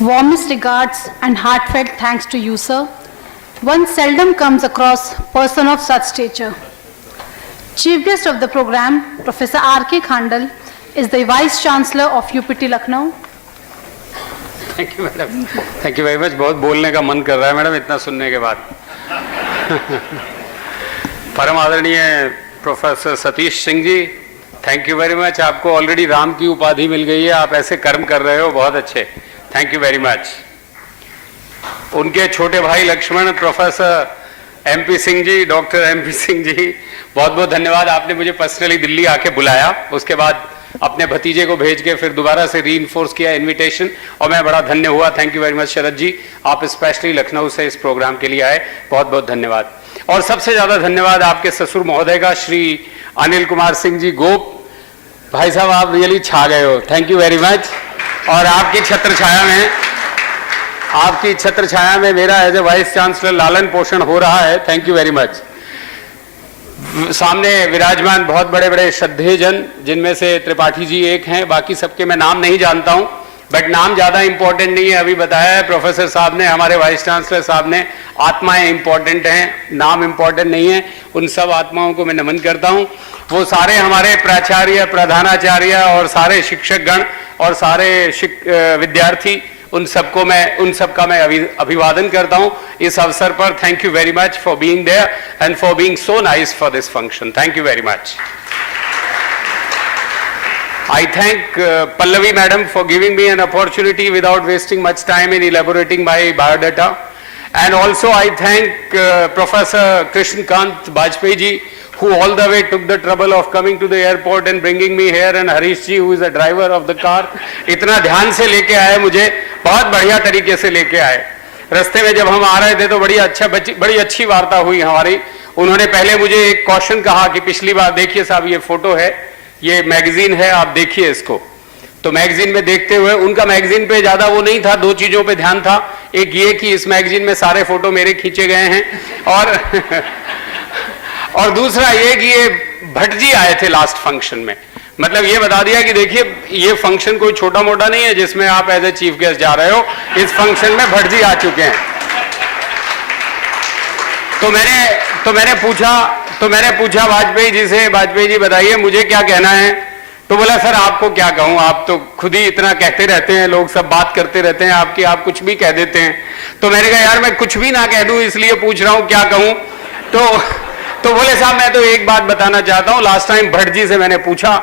Warmest regards and heartfelt thanks to you, sir. One seldom comes across person of such stature. Chief guest of the program, Professor R.K. Khandal, is the Vice Chancellor of UPT Lucknow. Thank you madam, thank you very much. बहुत बोलने का मन कर रहा है madam इतना सुनने के बाद। परम आदरणीय professor Satish Singh ji, thank you very much. आपको ऑलरेडी राम की उपाधि मिल गई है, आप ऐसे कर्म कर रहे हो, बहुत अच्छे, थैंक यू वेरी मच। उनके छोटे भाई Lakshman professor MP Singh ji, doctor MP Singh ji, बहुत बहुत धन्यवाद। आपने मुझे पर्सनली दिल्ली आके बुलाया, उसके बाद अपने भतीजे को भेज के फिर दोबारा से रीइंफोर्स किया इनविटेशन, और मैं बड़ा धन्य हुआ। थैंक यू वेरी मच शरद जी, आप स्पेशली लखनऊ से इस प्रोग्राम के लिए आए, बहुत बहुत धन्यवाद। और सबसे ज़्यादा धन्यवाद आपके ससुर महोदय का, श्री अनिल कुमार सिंह जी गोप। भाई साहब आप रियली छा गए हो, थैंक यू वेरी मच। और आपकी छत्र छाया में मेरा एज ए वाइस चांसलर लालन पोषण हो रहा है, थैंक यू वेरी मच। सामने विराजमान बहुत बड़े बड़े श्रद्धेय जन, जिनमें से त्रिपाठी जी एक हैं, बाकी सबके मैं नाम नहीं जानता हूं, बट नाम ज्यादा इंपॉर्टेंट नहीं है। अभी बताया है प्रोफेसर साहब ने, हमारे वाइस चांसलर साहब ने, आत्माएं इंपॉर्टेंट हैं, नाम इंपॉर्टेंट नहीं है। उन सब आत्माओं को मैं नमन करता हूं। वो सारे हमारे प्राचार्य, प्रधानाचार्य और सारे शिक्षक गण और सारे विद्यार्थी, उन सबका मैं अभिवादन करता हूं इस अवसर पर। Thank you very much for being there and for being so nice for this function, thank you very much. I thank Pallavi madam for giving me an opportunity without wasting much time in elaborating my biodata, and also I thank Professor Krishna Kant Bajpayee ji, who all the way took the trouble of coming to the airport and bringing me here, and Harish ji, who is the driver of the car, इतना ध्यान से लेके आए मुझे, बहुत बढ़िया तरीके से लेके आए। रास्ते में जब हम आ रहे थे तो बड़ी अच्छी वार्ता हुई हमारी। उन्होंने पहले मुझे एक क्वेश्चन कहा कि पिछली बार देखिए साहब ये फोटो है, ये मैगजीन है, आप देखिए इसको। तो मैगजीन में देखते हुए, उनका मैगजीन पे ज्यादा वो नहीं था, दो चीजों पे ध्यान था। एक ये कि इस मैगजीन में सारे फोटो मेरे खींचे गए हैं, और दूसरा ये कि ये भट्ट जी आए थे लास्ट फंक्शन में। मतलब ये बता दिया कि देखिए ये फंक्शन कोई छोटा मोटा नहीं है जिसमें आप एज ए चीफ गेस्ट जा रहे हो, इस फंक्शन में भट्ट जी आ चुके हैं। तो मैंने पूछा वाजपेयी जी से, वाजपेयी जी बताइए मुझे क्या कहना है। तो बोला सर आपको क्या कहूं, आप तो खुद ही इतना कहते रहते हैं, लोग सब बात करते रहते हैं आपकी, आप कुछ भी कह देते हैं। तो मैंने कहा यार मैं कुछ भी ना कह दूं, इसलिए पूछ रहा हूं क्या कहूं। तो बोले साहब मैं तो एक बात बताना चाहता हूं। लास्ट टाइम भट्ट जी से मैंने पूछा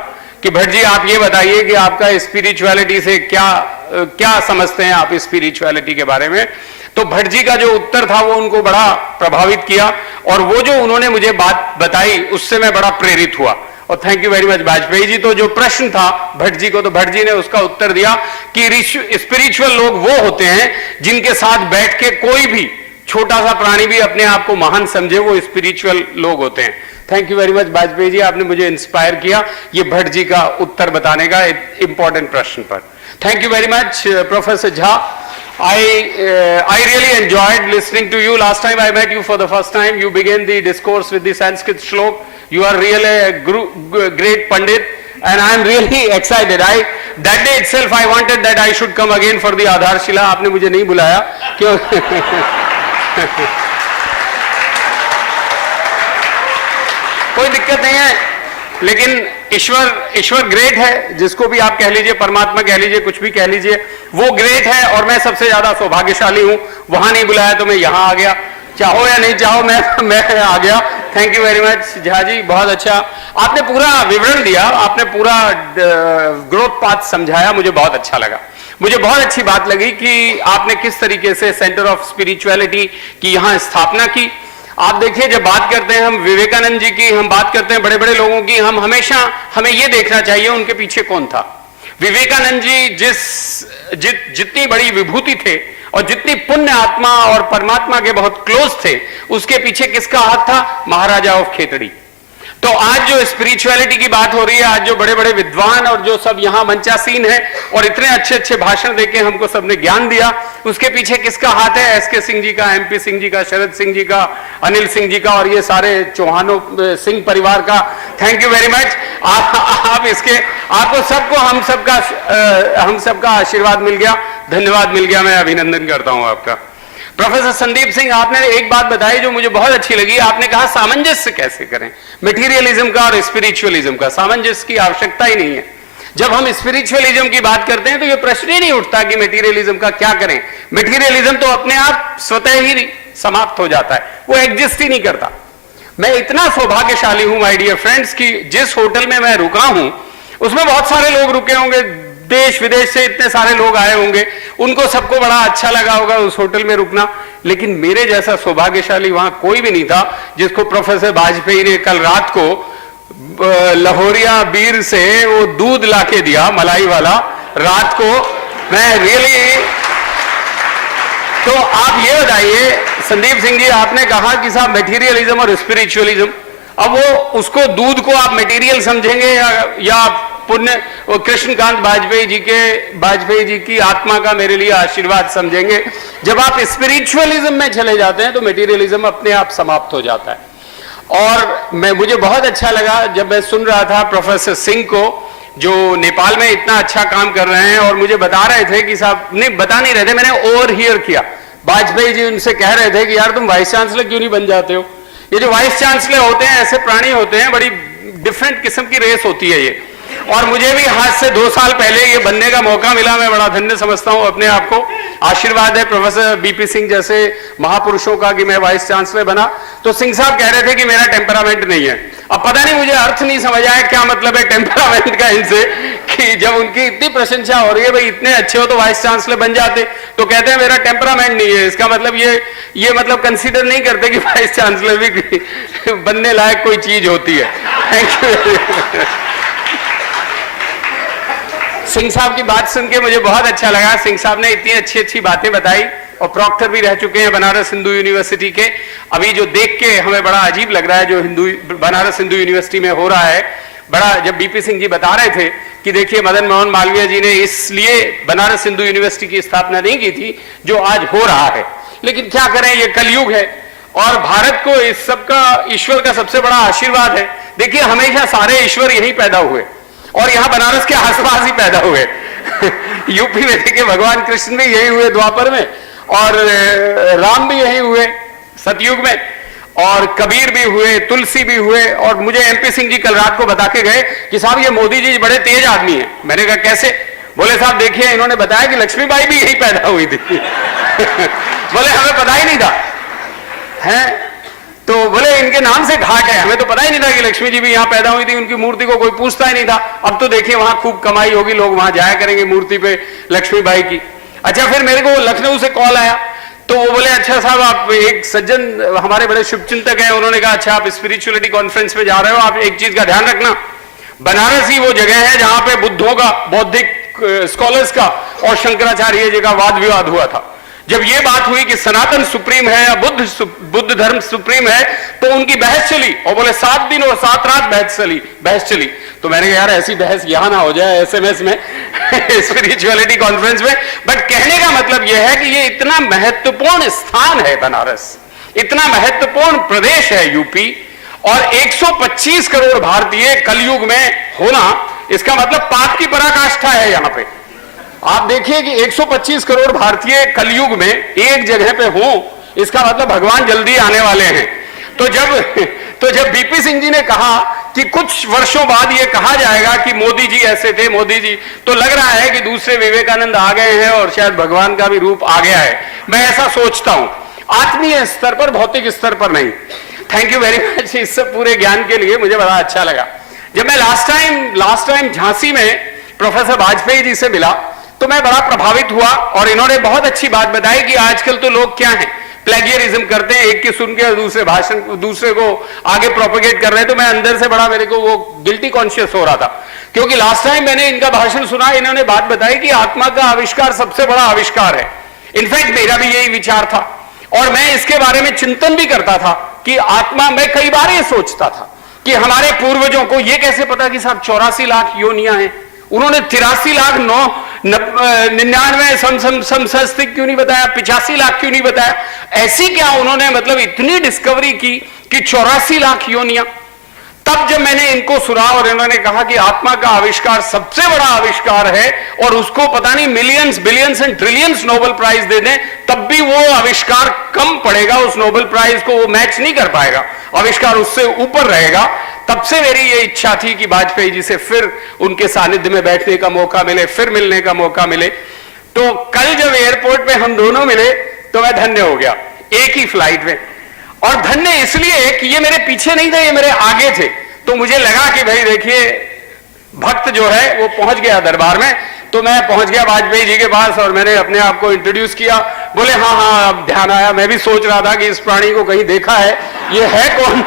कि भट्ट जी आप ये बताइए कि आपका स्पिरिचुअलिटी से क्या समझते हैं आप स्पिरिचुअलिटी के बारे में। तो भट्ट जी का जो उत्तर था वो उनको बड़ा प्रभावित किया, और वो जो उन्होंने मुझे बात बताई उससे मैं बड़ा प्रेरित हुआ। और thank you very much Vajpayee ji. तो जो प्रश्न था भट्ट जी को, तो भट्ट जी ने उसका उत्तर दिया कि स्पिरिचुअल लोग वो होते हैं जिनके साथ बैठ के कोई भी छोटा सा प्राणी भी अपने आप को महान समझे, वो स्पिरिचुअल लोग होते हैं। Thank you very much Vajpayee ji, आपने मुझे इंस्पायर किया ये भट्ट जी का उत्तर बताने का एक इंपॉर्टेंट प्रश्न पर। Thank you very much professor Jha. I really enjoyed listening to you. Last time I met you for the first time, you began the discourse with the Sanskrit shlok. You are really a great Pandit, and I am really excited. That day itself I wanted that I should come again for the Adharshila. आपने मुझे नहीं बुलाया क्यों? कोई दिक्कत नहीं है, लेकिन ईश्वर ग्रेट है, जिसको भी आप कह लीजिए, परमात्मा कह लीजिए, कुछ भी कह लीजिए, वो ग्रेट है। और मैं सबसे ज्यादा सौभाग्यशाली हूं, वहां नहीं बुलाया तो मैं यहां आ गया, चाहो या नहीं चाहो मैं आ गया। Thank you very much Jha ji, बहुत अच्छा आपने पूरा विवरण दिया, आपने पूरा ग्रोथ पाथ समझाया, मुझे बहुत अच्छा लगा। मुझे बहुत अच्छी बात लगी कि आपने किस तरीके से सेंटर ऑफ स्पिरिचुअलिटी की यहां स्थापना की। आप देखिए जब बात करते हैं हम विवेकानंद जी की, हम बात करते हैं बड़े बड़े लोगों की, हमें यह देखना चाहिए उनके पीछे कौन था। विवेकानंद जी जितनी बड़ी विभूति थे और जितनी पुण्य आत्मा और परमात्मा के बहुत क्लोज थे, उसके पीछे किसका हाथ था? महाराजा ऑफ खेतड़ी। तो आज जो स्पिरिचुअलिटी की बात हो रही है, आज जो बड़े बड़े विद्वान और जो सब यहाँ मंचासीन है और इतने अच्छे अच्छे भाषण देके हमको सबने ज्ञान दिया, उसके पीछे किसका हाथ है? एसके सिंह जी का, MP सिंह जी का, शरद सिंह जी का, अनिल सिंह जी का और ये सारे चौहानों सिंह परिवार का। Thank you very much. आप इसके आपको सबको हम सबका आशीर्वाद मिल गया। धन्यवाद मिल गया, मैं अभिनंदन करता हूं आपका। प्रोफेसर संदीप सिंह, आपने एक बात बताई जो मुझे बहुत अच्छी लगी। आपने कहा सामंजस्य कैसे करें मटेरियलिज्म का और स्पिरिचुअलिज्म का। सामंजस्य की आवश्यकता ही नहीं है। जब हम स्पिरिचुअलिज्म की बात करते हैं तो यह प्रश्न ही नहीं उठता कि मटेरियलिज्म का क्या करें। मटेरियलिज्म तो अपने आप स्वतः ही समाप्त हो जाता है, वो एग्जिस्ट ही नहीं करता। मैं इतना सौभाग्यशाली हूं माय डियर फ्रेंड्स कि जिस होटल में मैं रुका हूं उसमें बहुत सारे लोग रुके होंगे, देश विदेश से इतने सारे लोग आए होंगे, उनको सबको बड़ा अच्छा लगा होगा उस होटल में रुकना। लेकिन मेरे जैसा सौभाग्यशाली वहां कोई भी नहीं था जिसको प्रोफेसर वाजपेयी ने कल रात को लाहौरिया बीर से वो दूध लाके दिया, मलाई वाला, रात को। मैं रियली, तो आप ये बताइए संदीप सिंह जी, आपने कहा कि साहब मटेरियलिज्म और स्पिरिचुअलिज्म, अब वो उसको दूध को आप मटेरियल समझेंगे या पुण्य कृष्णकांत वाजपेयी जी की आत्मा का मेरे लिए आशीर्वाद समझेंगे। जब आप स्पिरिचुअलिज्म में चले जाते हैं तो मटेरियलिज्म अपने आप समाप्त हो जाता है। और मुझे बहुत अच्छा लगा जब मैं सुन रहा था प्रोफेसर सिंह को, जो नेपाल में इतना अच्छा काम कर रहे हैं, और मुझे बता रहे थे कि साहब, नहीं बता नहीं रहे थे, मैंने ओवर हियर किया, वाजपेयी जी उनसे कह रहे थे कि यार तुम वाइस चांसलर क्यों नहीं बन जाते हो। ये जो वाइस चांसलर होते हैं ऐसे प्राणी होते हैं, बड़ी डिफरेंट किस्म की रेस होती है ये। और मुझे भी आज से 2 साल पहले ये बनने का मौका मिला, मैं बड़ा धन्य समझता हूं अपने आप को। आशीर्वाद है प्रोफेसर बीपी सिंह जैसे महापुरुषों का कि मैं वाइस चांसलर बना। तो सिंह साहब कह रहे थे कि मेरा टेम्परामेंट नहीं है। अब पता नहीं, मुझे अर्थ नहीं समझ आया क्या मतलब है टेम्परामेंट का इनसे, कि जब उनकी इतनी प्रशंसा हो रही है, भाई इतने अच्छे हो तो वाइस चांसलर बन जाते, तो कहते हैं मेरा टेम्परामेंट नहीं है। इसका मतलब ये मतलब कंसीडर नहीं करते कि वाइस चांसलर भी बनने लायक कोई चीज होती है। Thank you. सिंह साहब की बात सुन के मुझे बहुत अच्छा लगा। सिंह साहब ने इतनी अच्छी अच्छी बातें बताई और प्रॉक्टर भी रह चुके हैं बनारस हिंदू यूनिवर्सिटी के। अभी जो देख के हमें बड़ा अजीब लग रहा है जो बनारस हिंदू यूनिवर्सिटी में हो रहा है, बड़ा, जब बीपी सिंह जी बता रहे थे कि देखिए मदन मोहन मालवीय जी ने इसलिए बनारस हिंदू यूनिवर्सिटी की स्थापना नहीं की थी जो आज हो रहा है। लेकिन क्या करें, ये कलयुग है और भारत को इस सबका ईश्वर का सबसे बड़ा आशीर्वाद है। देखिए हमेशा सारे ईश्वर यही पैदा हुए और यहां बनारस के आसपास ही पैदा हुए। यूपी में देखिए भगवान कृष्ण भी यही हुए द्वापर में, और राम भी यही हुए सतयुग में, और कबीर भी हुए, तुलसी भी हुए। और मुझे एमपी सिंह जी कल रात को बता के गए कि साहब ये मोदी जी बड़े तेज आदमी हैं। मैंने कहा कैसे? बोले साहब देखिए इन्होंने बताया कि लक्ष्मीबाई भी यही पैदा हुई थी। बोले हमें पता ही नहीं था है, तो बोले इनके नाम से घाट है, हमें तो पता ही नहीं था कि लक्ष्मी जी भी यहाँ पैदा हुई थी। उनकी मूर्ति को कोई पूछता ही नहीं था। अब तो देखिए वहां खूब कमाई होगी, लोग वहां जाया करेंगे मूर्ति पे लक्ष्मीबाई की। अच्छा, फिर मेरे को लखनऊ से कॉल आया, तो वो बोले अच्छा साहब आप, एक सज्जन हमारे बड़े शुभचिंतक हैं, उन्होंने कहा अच्छा आप स्पिरिचुअलिटी कॉन्फ्रेंस में जा रहे हो, आप एक चीज का ध्यान रखना, बनारस ही वो जगह है जहां पे बुद्धों का, बौद्धिक स्कॉलर्स का और शंकराचार्य जी का वाद विवाद हुआ था। जब ये बात हुई कि सनातन सुप्रीम है या बुद्ध धर्म सुप्रीम है, तो उनकी बहस चली, और बोले 7 दिन और 7 रात बहस चली। तो मैंने कहा यार ऐसी बहस यहां ना हो जाए एसएमएस में स्पिरिचुअलिटी कॉन्फ्रेंस में। बट कहने का मतलब यह है कि ये इतना महत्वपूर्ण स्थान है बनारस, इतना महत्वपूर्ण प्रदेश है यूपी, और 125 करोड़ भारतीय कलयुग में होना, इसका मतलब पाप की पराकाष्ठा है यहां पे। आप देखिए कि 125 करोड़ भारतीय कलयुग में एक जगह पे हो, इसका मतलब भगवान जल्दी आने वाले हैं। तो जब बीपी सिंह जी ने कहा कि कुछ वर्षों बाद ये कहा जाएगा कि मोदी जी ऐसे थे, मोदी जी, तो लग रहा है कि दूसरे विवेकानंद आ गए हैं और शायद भगवान का भी रूप आ गया है। मैं ऐसा सोचता हूं, आत्मीय स्तर पर, भौतिक स्तर पर नहीं। थैंक यू वेरी मच इस सब पूरे ज्ञान के लिए, मुझे बड़ा अच्छा लगा। जब मैं लास्ट टाइम झांसी में प्रोफेसर वाजपेयी जी से मिला तो मैं बड़ा प्रभावित हुआ, और इन्होंने बहुत अच्छी बात बताई कि आजकल तो लोग क्या हैं, प्लेगियरिज्म करते हैं, एक की सुन के दूसरे को आगे प्रोपेगेट कर रहे हैं। तो मैं अंदर से बड़ा, मेरे को वो गिल्टी कॉन्शियस हो रहा था, क्योंकि लास्ट टाइम मैंने इनका भाषण सुना, इन्होंने बात बताई कि आत्मा का आविष्कार सबसे बड़ा आविष्कार है। इनफैक्ट मेरा भी यही विचार था, और मैं इसके बारे में चिंतन भी करता था कि आत्मा, मैं कई बार ये सोचता था कि हमारे पूर्वजों को ये कैसे पता कि साहब 84 लाख योनियां हैं, उन्होंने 83 लाख 99 क्यों नहीं बताया, 85 लाख क्यों नहीं बताया? ऐसी क्या उन्होंने मतलब इतनी डिस्कवरी की कि 84 लाख योनियां? तब जब मैंने इनको सुना और इन्होंने कहा कि आत्मा का आविष्कार सबसे बड़ा आविष्कार है और उसको पता नहीं millions billions and trillions Nobel prize दे दें तब भी वो आविष्कार कम पड़ेगा, उस नोबेल प्राइज को वो मैच नहीं कर पाएगा, आविष्कार उससे ऊपर रहेगा। तब से मेरी ये इच्छा थी कि वाजपेयी जी से फिर उनके सानिध्य में बैठने का मौका मिले, फिर मिलने का मौका मिले। तो कल जब एयरपोर्ट पे हम दोनों मिले तो मैं धन्य हो गया, एक ही फ्लाइट में। और धन्य इसलिए कि ये मेरे पीछे नहीं थे, ये मेरे आगे थे। तो मुझे लगा कि भाई देखिए भक्त जो है वो पहुंच गया दरबार में। तो मैं पहुंच गया वाजपेयी जी के पास और मैंने अपने आप को इंट्रोड्यूस किया। बोले हाँ हाँ, अब ध्यान आया, मैं भी सोच रहा था कि इस प्राणी को कहीं देखा है, ये है कौन?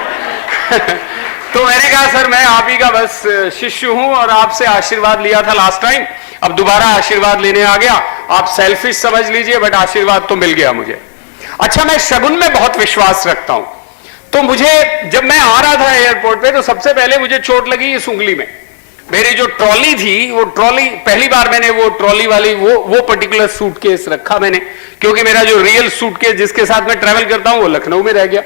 तो मैंने कहा सर मैं आप ही का बस शिष्य हूं और आपसे आशीर्वाद लिया था लास्ट टाइम, अब दोबारा आशीर्वाद लेने आ गया। आप सेल्फिश समझ लीजिए बट आशीर्वाद तो मिल गया मुझे। अच्छा, मैं शगुन में बहुत विश्वास रखता हूं। तो मुझे जब मैं आ रहा था एयरपोर्ट पे तो सबसे पहले मुझे चोट लगी इस उंगली में। मेरी जो ट्रॉली थी, वो ट्रॉली पहली बार मैंने वो ट्रॉली वाली वो पर्टिकुलर सूटकेस रखा मैंने, क्योंकि मेरा जो रियल सूटकेस जिसके साथ मैं ट्रेवल करता हूं वो लखनऊ में रह गया।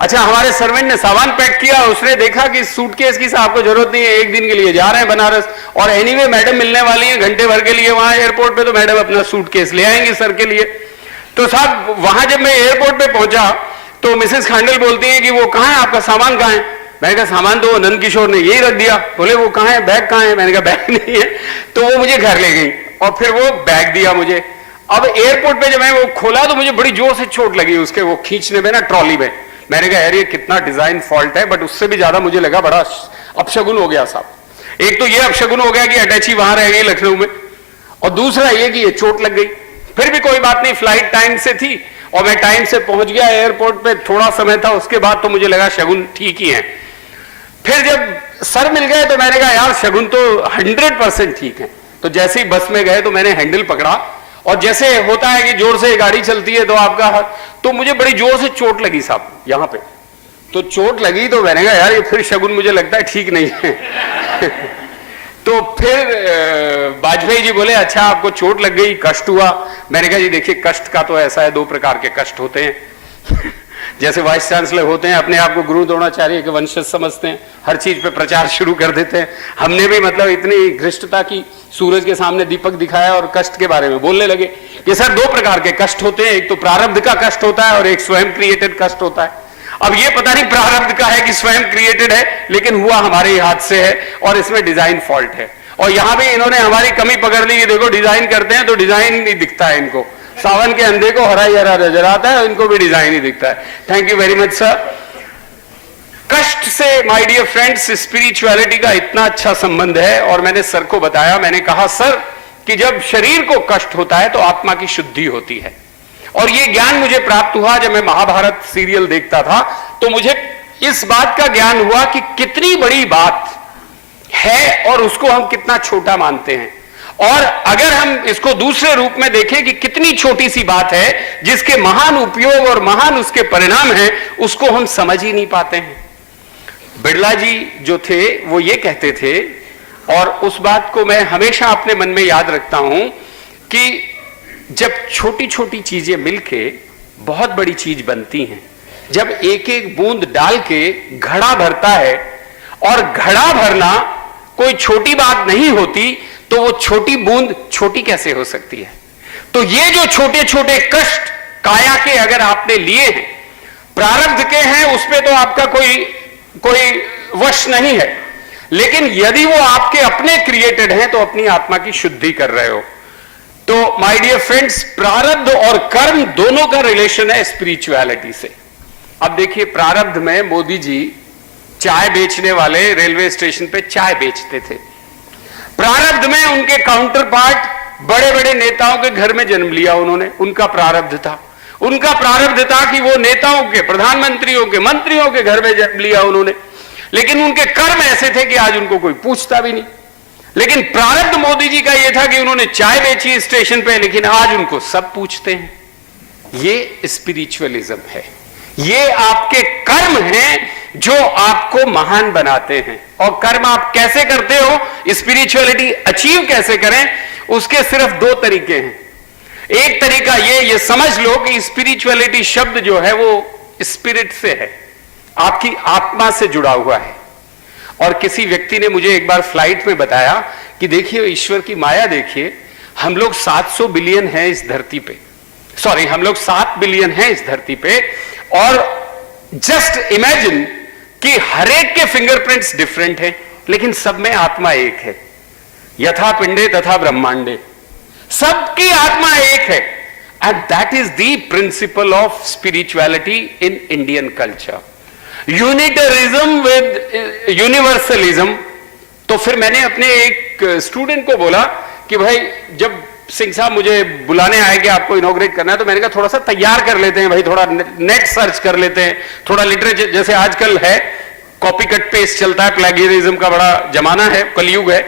अच्छा, हमारे सर्वेंट ने सामान पैक किया, उसने देखा कि सूटकेस की साहब को जरूरत नहीं है, एक दिन के लिए जा रहे हैं बनारस और एनीवे मैडम मिलने वाली है घंटे भर के लिए वहां एयरपोर्ट पे, तो मैडम अपना सूटकेस ले आएंगे सर के लिए। तो साहब वहां जब मैं एयरपोर्ट पे पहुंचा तो मिसेस खांडल बोलती है कि वो कहाँ है, आपका सामान कहाँ है? मैंने कहा सामान तो नंद किशोर ने यही रख दिया। बोले वो कहाँ है, बैग कहाँ है? मैंने कहा बैग नहीं है। तो वो मुझे घर ले गई और फिर वो बैग दिया मुझे। अब एयरपोर्ट पे जब मैं वो खोला तो मुझे बड़ी जोर से चोट लगी उसके वो खींचने में ना, ट्रॉली में। मैंने कहा यार ये कितना डिजाइन फॉल्ट है, बट उससे भी ज्यादा मुझे लगा बड़ा अपशगुन हो गया साहब। एक तो ये अपशगुन हो गया कि अटैची वहां रह गई लखनऊ में, और दूसरा ये कि ये चोट लग गई। फिर भी कोई बात नहीं, फ्लाइट टाइम से थी और मैं टाइम से पहुंच गया एयरपोर्ट पे, थोड़ा समय था उसके बाद, तो मुझे लगा शगुन ठीक ही है। फिर जब सर मिल गए तो मैंने कहा यार शगुन तो 100% ठीक है। तो जैसे ही बस में गए तो मैंने हैंडल पकड़ा और जैसे होता है कि जोर से गाड़ी चलती है तो आपका, तो मुझे बड़ी जोर से चोट लगी साहब यहां पे। तो चोट लगी तो मैंने कहा यार ये फिर शगुन मुझे लगता है ठीक नहीं है। तो फिर वाजपेयी जी बोले अच्छा आपको चोट लग गई, कष्ट हुआ? मैंने कहा जी देखिए कष्ट का तो ऐसा है, दो प्रकार के कष्ट होते हैं। जैसे वाइस चांसलर होते हैं अपने आप को गुरु द्रोणाचार्य के वंशज समझते हैं, हर चीज पे प्रचार शुरू कर देते हैं। हमने भी मतलब इतनी घृष्टता की सूरज के सामने दीपक दिखाया और कष्ट के बारे में बोलने लगे कि सर दो प्रकार के कष्ट होते हैं, एक तो प्रारब्ध का कष्ट होता है और एक स्वयं क्रिएटेड कष्ट होता है। अब ये पता नहीं प्रारब्ध का है कि स्वयं क्रिएटेड है, लेकिन हुआ हमारे हाथ से है और इसमें डिजाइन फॉल्ट है। और यहां भी इन्होंने हमारी कमी पकड़ ली कि देखो डिजाइन करते हैं तो डिजाइन नहीं दिखता है इनको, सावन के अंधे को हरा ही हरा नजर आता है, इनको भी डिजाइन ही दिखता है। Thank you very much sir. कष्ट से माय डियर फ्रेंड्स स्पिरिचुअलिटी का इतना अच्छा संबंध है। और मैंने सर को बताया, मैंने कहा सर कि जब शरीर को कष्ट होता है तो आत्मा की शुद्धि होती है। और ये ज्ञान मुझे प्राप्त हुआ जब मैं महाभारत सीरियल देखता था, तो मुझे इस बात का ज्ञान हुआ कि कितनी बड़ी बात है और उसको हम कितना छोटा मानते हैं। और अगर हम इसको दूसरे रूप में देखें कि कितनी छोटी सी बात है जिसके महान उपयोग और महान उसके परिणाम हैं, उसको हम समझ ही नहीं पाते हैं। बिड़ला जी जो थे वो ये कहते थे, और उस बात को मैं हमेशा अपने मन में याद रखता हूं कि जब छोटी छोटी चीजें मिलके बहुत बड़ी चीज बनती हैं, जब एक एक बूंद डाल के घड़ा भरता है, और घड़ा भरना कोई छोटी बात नहीं होती, तो वो छोटी बूंद छोटी कैसे हो सकती है? तो ये जो छोटे छोटे कष्ट काया के अगर आपने लिए हैं, प्रारब्ध के हैं, उसमें तो आपका कोई वश नहीं है, लेकिन यदि वो आपके अपने क्रिएटेड हैं तो अपनी आत्मा की शुद्धि कर रहे हो। तो माय डियर फ्रेंड्स, प्रारब्ध और कर्म दोनों का रिलेशन है स्पिरिचुअलिटी से। अब देखिए प्रारब्ध में मोदी जी चाय बेचने वाले रेलवे स्टेशन पे चाय बेचते थे। प्रारब्ध में उनके काउंटर पार्ट बड़े बड़े नेताओं के घर में जन्म लिया उन्होंने, उनका प्रारब्ध था। उनका प्रारब्ध था कि वो नेताओं के, प्रधानमंत्रियों के, मंत्रियों के घर में जन्म लिया उन्होंने, लेकिन उनके कर्म ऐसे थे कि आज उनको कोई पूछता भी नहीं। लेकिन प्रारब्ध मोदी जी का यह था कि उन्होंने चाय बेची स्टेशन पे, लेकिन आज उनको सब पूछते हैं। ये स्पिरिचुअलिज्म है, ये आपके कर्म हैं जो आपको महान बनाते हैं। और कर्म आप कैसे करते हो, स्पिरिचुअलिटी अचीव कैसे करें, उसके सिर्फ दो तरीके हैं। एक तरीका ये समझ लो कि स्पिरिचुअलिटी शब्द जो है वो स्पिरिट से है, आपकी आत्मा से जुड़ा हुआ है। और किसी व्यक्ति ने मुझे एक बार फ्लाइट में बताया कि देखिए ईश्वर की माया देखिए, हम लोग 700 बिलियन हैं इस धरती पे, सॉरी हम लोग 7 बिलियन हैं इस धरती पे, और जस्ट इमेजिन कि हर एक के फिंगरप्रिंट्स डिफरेंट हैं, लेकिन सब में आत्मा एक है। यथा पिंडे तथा ब्रह्मांडे, सबकी आत्मा एक है। And that is the principle of spirituality in Indian culture, unitarism with universalism. तो फिर मैंने अपने एक स्टूडेंट को बोला कि भाई जब सिंह साहब मुझे बुलाने आए कि आपको इनॉग्रेट करना है, तो मैंने कहा थोड़ा सा तैयार कर लेते हैं भाई, थोड़ा नेट सर्च कर लेते हैं, थोड़ा लिटरेचर, जैसे आजकल है कॉपी कट पेस्ट चलता है, प्लेगियरिज्म का बड़ा जमाना है, कलयुग है।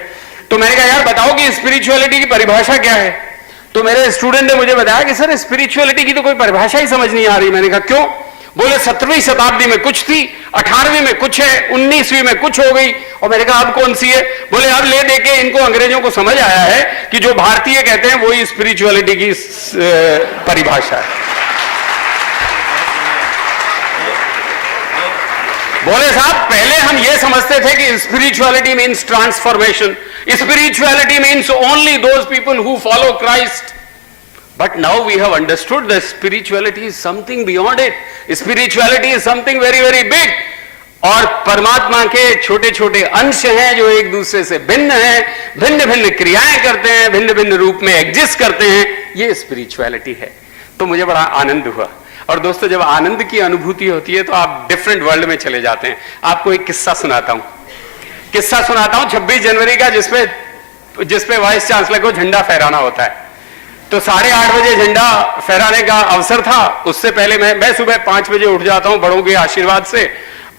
तो मैंने कहा यार बताओ कि स्पिरिचुअलिटी की परिभाषा क्या है। तो मेरे स्टूडेंट ने मुझे बताया कि सर स्पिरिचुअलिटी की तो कोई परिभाषा ही समझ नहीं आ रही। मैंने कहा क्यों? बोले 17वीं शताब्दी में कुछ थी, 18वीं में कुछ है, 19वीं में कुछ हो गई। और मैंने कहा अब कौन सी है? बोले अब ले देके इनको अंग्रेजों को समझ आया है कि जो भारतीय कहते हैं वही स्पिरिचुअलिटी की परिभाषा है। बोले साहब पहले हम ये समझते थे कि spirituality means transformation, spirituality means only those people who follow Christ, but now we have understood that spirituality is something beyond it. Spirituality is something very very big, और परमात्मा के छोटे छोटे अंश हैं जो एक दूसरे से भिन्न हैं, भिन्न भिन्न क्रियाएं करते हैं, भिन्न भिन्न रूप में एग्जिस्ट करते हैं, ये स्पिरिचुअलिटी है। तो मुझे बड़ा आनंद हुआ। और दोस्तों जब आनंद की अनुभूति होती है तो आप डिफरेंट वर्ल्ड में चले जाते हैं। आपको एक किस्सा सुनाता हूं, 26 जनवरी का, जिसपे वाइस चांसलर को झंडा फहराना होता है। तो 8:30 बजे झंडा फहराने का अवसर था। उससे पहले मैं सुबह 5 बजे उठ जाता हूं बड़ों के आशीर्वाद से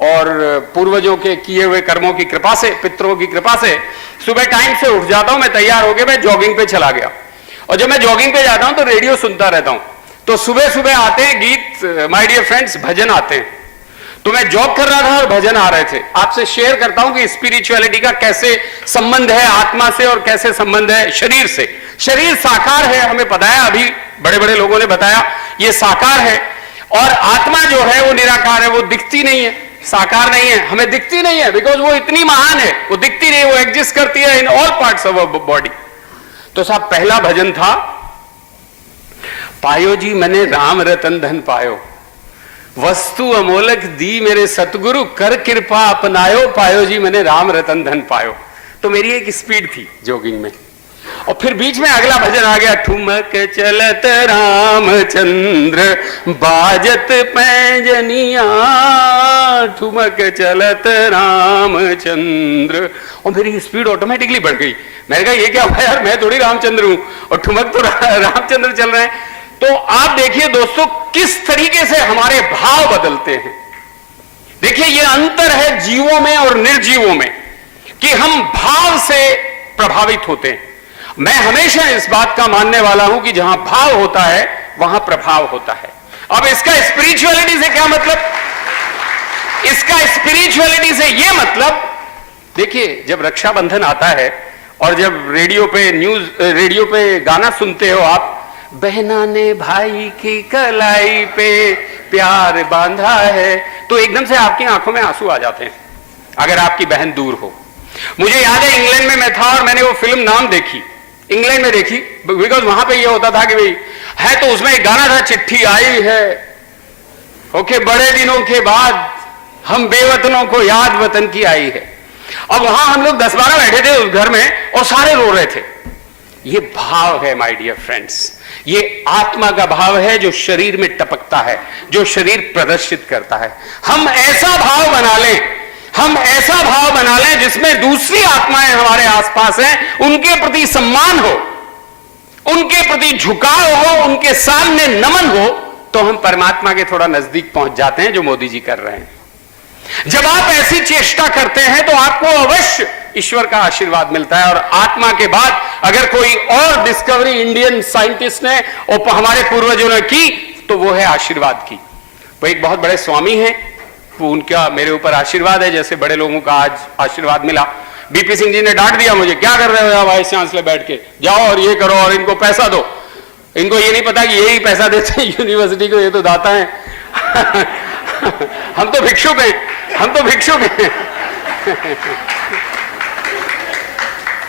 और पूर्वजों के किए हुए कर्मों की कृपा से, पितरों की कृपा से सुबह टाइम से उठ जाता हूं। मैं तैयार होकर मैं जॉगिंग पे चला गया, और जब मैं जॉगिंग पे जाता हूं तो रेडियो सुनता रहता हूं। तो सुबह सुबह आते हैं गीत, माय डियर फ्रेंड्स, भजन आते हैं। तो मैं जॉब कर रहा था और भजन आ रहे थे। आपसे शेयर करता हूं कि स्पिरिचुअलिटी का कैसे संबंध है आत्मा से और कैसे संबंध है शरीर से। शरीर साकार है, हमें पता है, अभी बड़े बड़े लोगों ने बताया ये साकार है, और आत्मा जो है वो निराकार है, वो दिखती नहीं है, साकार नहीं है, हमें दिखती नहीं है, बिकॉज वो इतनी महान है, वो दिखती नहीं, वो एग्जिस्ट करती है in all parts of our body. तो साहब पहला भजन था, पायो जी मैंने राम रतन धन पायो, वस्तु अमोलक दी मेरे सतगुरु, कर कृपा अपनायो, पायो जी मैंने राम रतन धन पायो। तो मेरी एक स्पीड थी जॉगिंग में, और फिर बीच में अगला भजन आ गया, ठुमक चलत रामचंद्र बाजत पैजनिया, ठुमक चलत रामचंद्र, और मेरी स्पीड ऑटोमेटिकली बढ़ गई। मैंने कहा ये क्या हुआ यार, मैं थोड़ी रामचंद्र हूं और ठुमक तो रामचंद्र चल रहे हैं। तो आप देखिए दोस्तों किस तरीके से हमारे भाव बदलते हैं। देखिए ये अंतर है जीवों में और निर्जीवों में कि हम भाव से प्रभावित होते हैं। मैं हमेशा इस बात का मानने वाला हूं कि जहां भाव होता है वहां प्रभाव होता है। अब इसका स्पिरिचुअलिटी से क्या मतलब? इसका स्पिरिचुअलिटी से यह मतलब, देखिए जब रक्षाबंधन आता है और जब रेडियो पे गाना सुनते हो आप, बहना ने भाई की कलाई पे प्यार बांधा है, तो एकदम से आपकी आंखों में आंसू आ जाते हैं अगर आपकी बहन दूर हो। मुझे याद है इंग्लैंड में मैं था और मैंने वो फिल्म नाम देखी, इंग्लैंड में देखी, बिकॉज वहां पे ये होता था कि भाई है, तो उसमें एक गाना था, चिट्ठी आई है ओके बड़े दिनों के बाद, हम बेवतनों को याद वतन की आई है। अब वहां हम लोग 10-12 बैठे थे उस घर में और सारे रो रहे थे। ये भाव है माय डियर फ्रेंड्स, ये आत्मा का भाव है जो शरीर में टपकता है, जो शरीर प्रदर्शित करता है। हम ऐसा भाव बना लें, हम ऐसा भाव बना लें जिसमें दूसरी आत्माएं हमारे आसपास हैं, उनके प्रति सम्मान हो, उनके प्रति झुकाव हो, उनके सामने नमन हो, तो हम परमात्मा के थोड़ा नजदीक पहुंच जाते हैं, जो मोदी जी कर रहे हैं। जब आप ऐसी चेष्टा करते हैं तो आपको अवश्य ईश्वर का आशीर्वाद मिलता है। और आत्मा के बाद अगर कोई और डिस्कवरी इंडियन साइंटिस्ट ने और हमारे पूर्वजों ने की तो वो है आशीर्वाद की। वो एक बहुत बड़े स्वामी हैं, वो उनका मेरे ऊपर आशीर्वाद है, जैसे बड़े लोगों का आज आशीर्वाद मिला। बीपी सिंह जी ने डांट दिया मुझे, क्या कर रहे हो आप वाइस चांसलर बैठ के, जाओ और ये करो और इनको पैसा दो। इनको ये नहीं पता कि यही पैसा देते हैं यूनिवर्सिटी को, ये तो दाता है। हम तो भिक्षुक हैं, हम तो भिक्षुक हैं।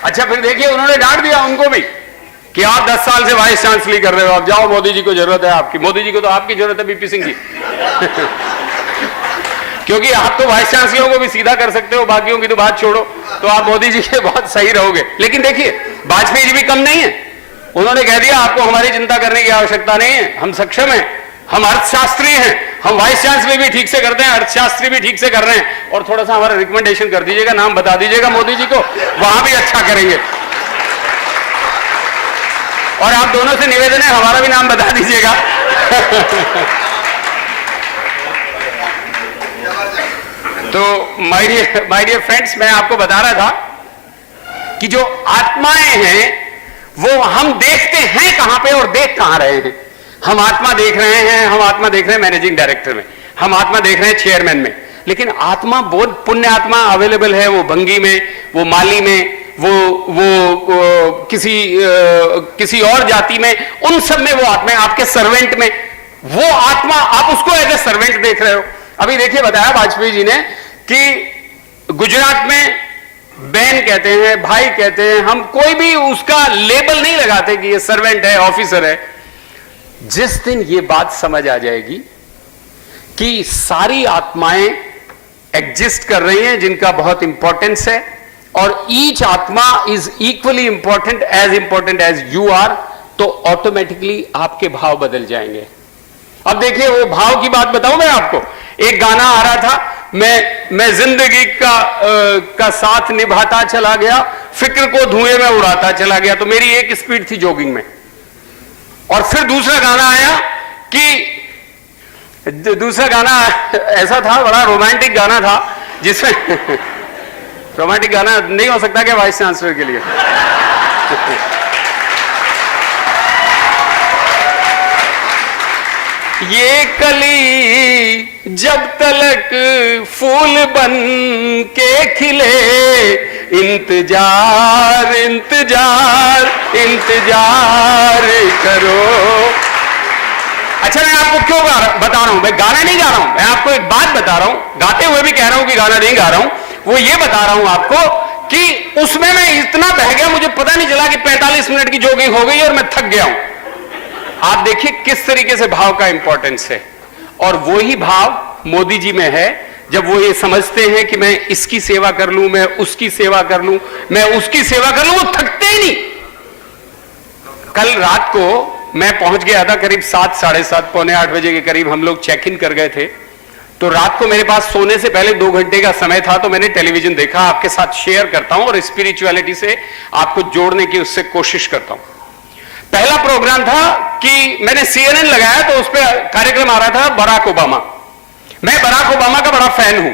अच्छा फिर देखिए उन्होंने डांट दिया उनको भी कि आप 10 साल से वाइस चांसलरी कर रहे हो, आप जाओ, मोदी जी को जरूरत है आपकी। मोदी जी को तो आपकी जरूरत है बीपी सिंह जी। क्योंकि आप तो वाइस चांसलरों को भी सीधा कर सकते हो, बाकियों की तो बात छोड़ो, तो आप मोदी जी के बहुत सही रहोगे। लेकिन देखिए वाजपेयी जी भी कम नहीं है, उन्होंने कह दिया आपको हमारी चिंता करने की आवश्यकता नहीं है, हम सक्षम हैं, हम अर्थशास्त्री हैं, हम वाइस चांसलर भी ठीक से करते हैं, अर्थशास्त्री भी ठीक से कर रहे हैं, और थोड़ा सा हमारा रिकमेंडेशन कर दीजिएगा, नाम बता दीजिएगा मोदी जी को, वहां भी अच्छा करेंगे। और आप दोनों से निवेदन है हमारा भी नाम बता दीजिएगा। तो माय डियर फ्रेंड्स, मैं आपको बता रहा था कि जो आत्माएं हैं वो हम देखते हैं कहां पे और देख कहां रहे हैं। हम आत्मा देख रहे हैं, हम आत्मा देख रहे हैं मैनेजिंग डायरेक्टर में, हम आत्मा देख रहे हैं चेयरमैन में, लेकिन आत्मा बहुत पुण्य आत्मा अवेलेबल है, वो भंगी में, वो माली में, वो किसी और जाति में, उन सब में वो आत्मा है, आपके सर्वेंट में वो आत्मा, आप उसको एज ए सर्वेंट देख रहे हो। अभी देखिए बताया वाजपेयी जी ने कि गुजरात में बहन कहते हैं, भाई कहते हैं, हम कोई भी उसका लेबल नहीं लगाते कि ये सर्वेंट है, ऑफिसर है। जिस दिन ये बात समझ आ जाएगी कि सारी आत्माएं एग्जिस्ट कर रही हैं जिनका बहुत इंपॉर्टेंस है, और ईच आत्मा is equally important as you are, तो ऑटोमेटिकली आपके भाव बदल जाएंगे। अब देखिए वो भाव की बात बताऊं मैं आपको। एक गाना आ रहा था, मैं जिंदगी का साथ निभाता चला गया, फिक्र को धुएं में उड़ाता चला गया, तो मेरी एक स्पीड थी जॉगिंग में। और फिर दूसरा गाना आया कि दूसरा गाना ऐसा था, बड़ा रोमांटिक गाना था, जिसमें रोमांटिक गाना नहीं हो सकता क्या वाइस चांसलर के लिए? ये कली जब तलक फूल बन के खिले, इंतजार इंतजार इंतजार करो। अच्छा मैं आपको क्यों बता रहा हूं, मैं गाना नहीं गा रहा हूं, मैं आपको एक बात बता रहा हूं, गाते हुए भी कह रहा हूं कि गाना नहीं गा रहा हूं, वो ये बता रहा हूं आपको कि उसमें मैं इतना बह गया, मुझे पता नहीं चला कि 45 मिनट की जॉगिंग हो गई और मैं थक गया हूं। आप देखिए किस तरीके से भाव का इंपॉर्टेंस है, और वही भाव मोदी जी में है। जब वो ये समझते हैं कि मैं इसकी सेवा कर लूं, मैं उसकी सेवा कर लूं, मैं उसकी सेवा कर लूं, वो थकते ही नहीं। कल रात को मैं पहुंच गया था करीब 7, साढ़े 7, पौने 8 बजे के करीब हम लोग चेक इन कर गए थे। तो रात को मेरे पास सोने से पहले 2 घंटे का समय था, तो मैंने टेलीविजन देखा, आपके साथ शेयर करता हूं और स्पिरिचुअलिटी से आपको जोड़ने की उससे कोशिश करता हूं। पहला प्रोग्राम था कि मैंने CNN लगाया, तो उस पर कार्यक्रम आ रहा था बराक ओबामा। मैं बराक ओबामा का बड़ा फैन हूं।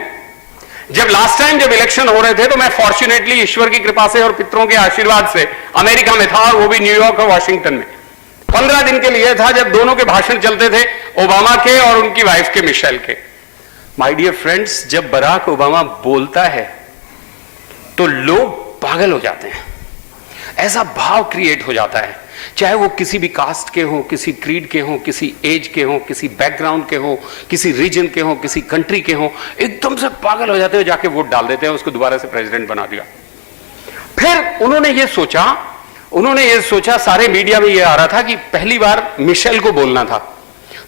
जब लास्ट टाइम जब इलेक्शन हो रहे थे तो मैं फॉर्चुनेटली ईश्वर की कृपा से और पितरों के आशीर्वाद से अमेरिका में था, और वो भी न्यूयॉर्क और वॉशिंगटन में 15 दिन के लिए था, जब दोनों के भाषण चलते थे, ओबामा के और उनकी वाइफ के, मिशेल के। माय डियर फ्रेंड्स, जब बराक ओबामा बोलता है तो लोग पागल हो जाते हैं, ऐसा भाव क्रिएट हो जाता है, चाहे वो किसी भी कास्ट के हों, किसी क्रीड के हों, किसी एज के हों, किसी बैकग्राउंड के हों, किसी रीजन के हों, किसी कंट्री के हों, एकदम से पागल हो जाते हैं, जाके वोट डाल देते हैं, उसको दोबारा से प्रेसिडेंट बना दिया। फिर उन्होंने ये सोचा, सारे मीडिया में ये आ रहा था कि पहली बार मिशेल को बोलना था,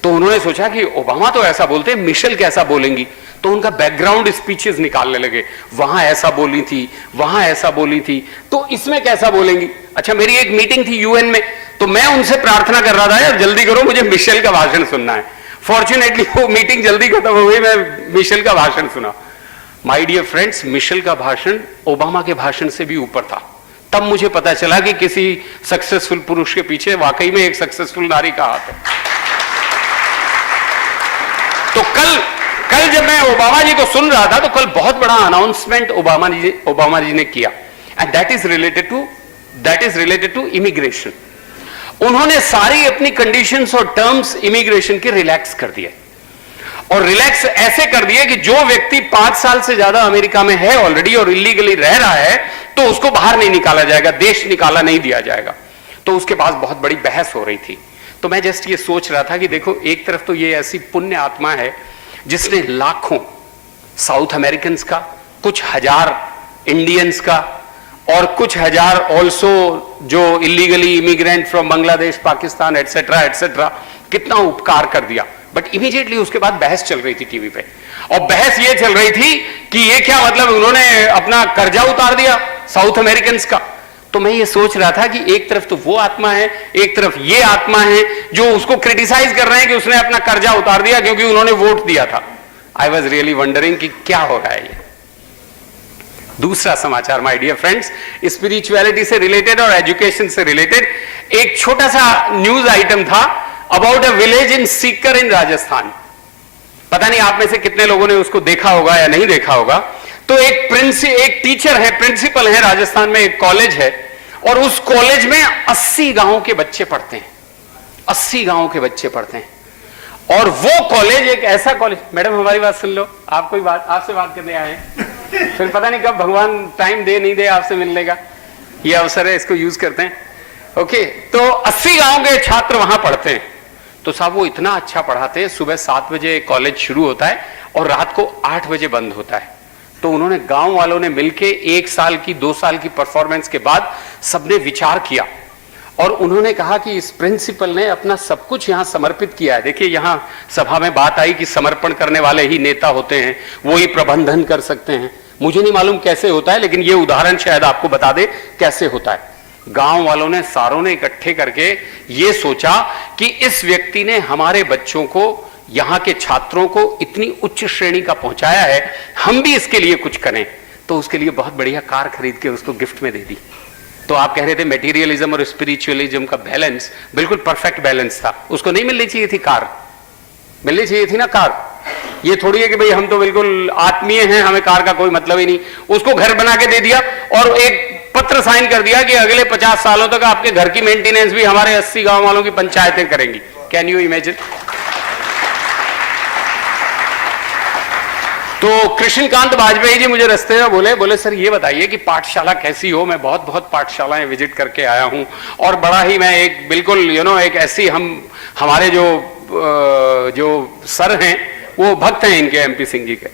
तो उन्होंने सोचा कि ओबामा तो ऐसा बोलते हैं, मिशेल कैसा बोलेंगी, तो उनका बैकग्राउंड स्पीचेस निकालने लगे, वहां ऐसा बोली थी, वहां ऐसा बोली थी, तो इसमें कैसा बोलेंगी। अच्छा मेरी एक मीटिंग थी UN में, तो मैं उनसे प्रार्थना कर रहा था, यार जल्दी करो, मुझे मिशेल का भाषण सुनना है। फॉर्चुनेटली वो मीटिंग जल्दी खत्म हो गई, मैं मिशेल का भाषण सुना। माय डियर फ्रेंड्स, मिशेल का भाषण ओबामा के भाषण से भी ऊपर था। तब मुझे पता चला कि किसी सक्सेसफुल पुरुष के पीछे वाकई में एक सक्सेसफुल नारी का हाथ है। तो कल जब मैं ओबामा जी को सुन रहा था, तो कल बहुत बड़ा अनाउंसमेंट ओबामा जी ने किया, and that is related to immigration. उन्होंने सारी अपनी कंडीशंस और टर्म्स इमिग्रेशन के रिलैक्स कर दिए, और रिलैक्स ऐसे कर दिए कि जो व्यक्ति 5 साल से ज्यादा अमेरिका में है ऑलरेडी और इलीगली रह रहा है, तो उसको बाहर नहीं निकाला जाएगा, देश निकाला नहीं दिया जाएगा। तो उसके पास बहुत बड़ी बहस हो रही थी। तो मैं जस्ट ये सोच रहा था कि देखो, एक तरफ तो ये ऐसी पुण्य आत्मा है जिसने लाखों साउथ अमेरिकन का, कुछ हजार इंडियंस का और कुछ हजार ऑल्सो जो illegally immigrant from Bangladesh, Pakistan etcetera etcetera, कितना उपकार कर दिया। बट इमीडिएटली उसके बाद बहस चल रही थी टीवी पे, और बहस ये चल रही थी कि ये क्या मतलब उन्होंने अपना कर्जा उतार दिया साउथ अमेरिकन का। तो मैं ये सोच रहा था कि एक तरफ तो वो आत्मा है, एक तरफ ये आत्मा है जो उसको क्रिटिसाइज कर रहे हैं कि उसने अपना कर्जा उतार दिया क्योंकि उन्होंने वोट दिया था। आई वॉज रियली वंडरिंग कि क्या हो रहा है ये। दूसरा समाचार माय डियर फ्रेंड्स, स्पिरिचुअलिटी से रिलेटेड और एजुकेशन से रिलेटेड एक छोटा सा न्यूज आइटम था about a village in Sikar in Rajasthan. पता नहीं आप में से कितने लोगों ने उसको देखा होगा या नहीं देखा होगा। तो एक टीचर है, प्रिंसिपल है, राजस्थान में एक कॉलेज है, और उस कॉलेज में 80 गांव के बच्चे पढ़ते हैं। 80 गांव के बच्चे पढ़ते हैं, और वो कॉलेज एक ऐसा कॉलेज, मैडम हमारी बात सुन लो, आप कोई बात, आपसे बात करने आए हैं, फिर पता नहीं कब भगवान टाइम दे नहीं दे आपसे मिलने का, ये अवसर है, इसको यूज करते हैं। ओके, तो 80 गांव के छात्र वहां पढ़ते हैं। तो साहब वो इतना अच्छा पढ़ाते हैं, सुबह 7 बजे कॉलेज शुरू होता है और रात को 8 बजे बंद होता है। तो उन्होंने, गांव वालों ने मिलके 1 साल की 2 साल की परफॉर्मेंस के बाद सबने विचार किया और उन्होंने कहा कि इस प्रिंसिपल ने अपना सब कुछ यहां समर्पित किया है। देखिए यहां सभा में बात आई कि समर्पण करने वाले ही नेता होते हैं, वो ही प्रबंधन कर सकते हैं। मुझे नहीं मालूम कैसे होता है, लेकिन ये उदाहरण शायद आपको बता दे कैसे होता है। गांव वालों ने, सारों ने इकट्ठे करके ये सोचा कि इस व्यक्ति ने हमारे बच्चों को, यहां के छात्रों को इतनी उच्च श्रेणी का पहुंचाया है, हम भी इसके लिए कुछ करें। तो उसके लिए बहुत बढ़िया कार खरीद के उसको गिफ्ट में दे दी। तो आप कह रहे थे मेटीरियलिज्म और स्पिरिचुअलिज्म का बैलेंस बिल्कुल परफेक्ट बैलेंस था। उसको नहीं मिलनी चाहिए थी कार, मिलनी चाहिए थी ना कार। ये थोड़ी है कि भाई हम तो बिल्कुल आत्मीय हैं, हमें कार का कोई मतलब ही नहीं। उसको घर बना के दे दिया और एक पत्र साइन कर दिया कि अगले 50 सालों तक आपके घर की मेंटेनेंस भी हमारे 80 गांव वालों की पंचायतें करेंगी। Can you imagine? तो कृष्णकांत वाजपेयी जी मुझे रास्ते में बोले सर ये बताइए कि पाठशाला कैसी हो। मैं बहुत पाठशालाएं विजिट करके आया हूं और बड़ा ही मैं एक बिल्कुल एक ऐसी, हमारे जो सर हैं वो भक्त हैं इनके, एमपी सिंह जी के।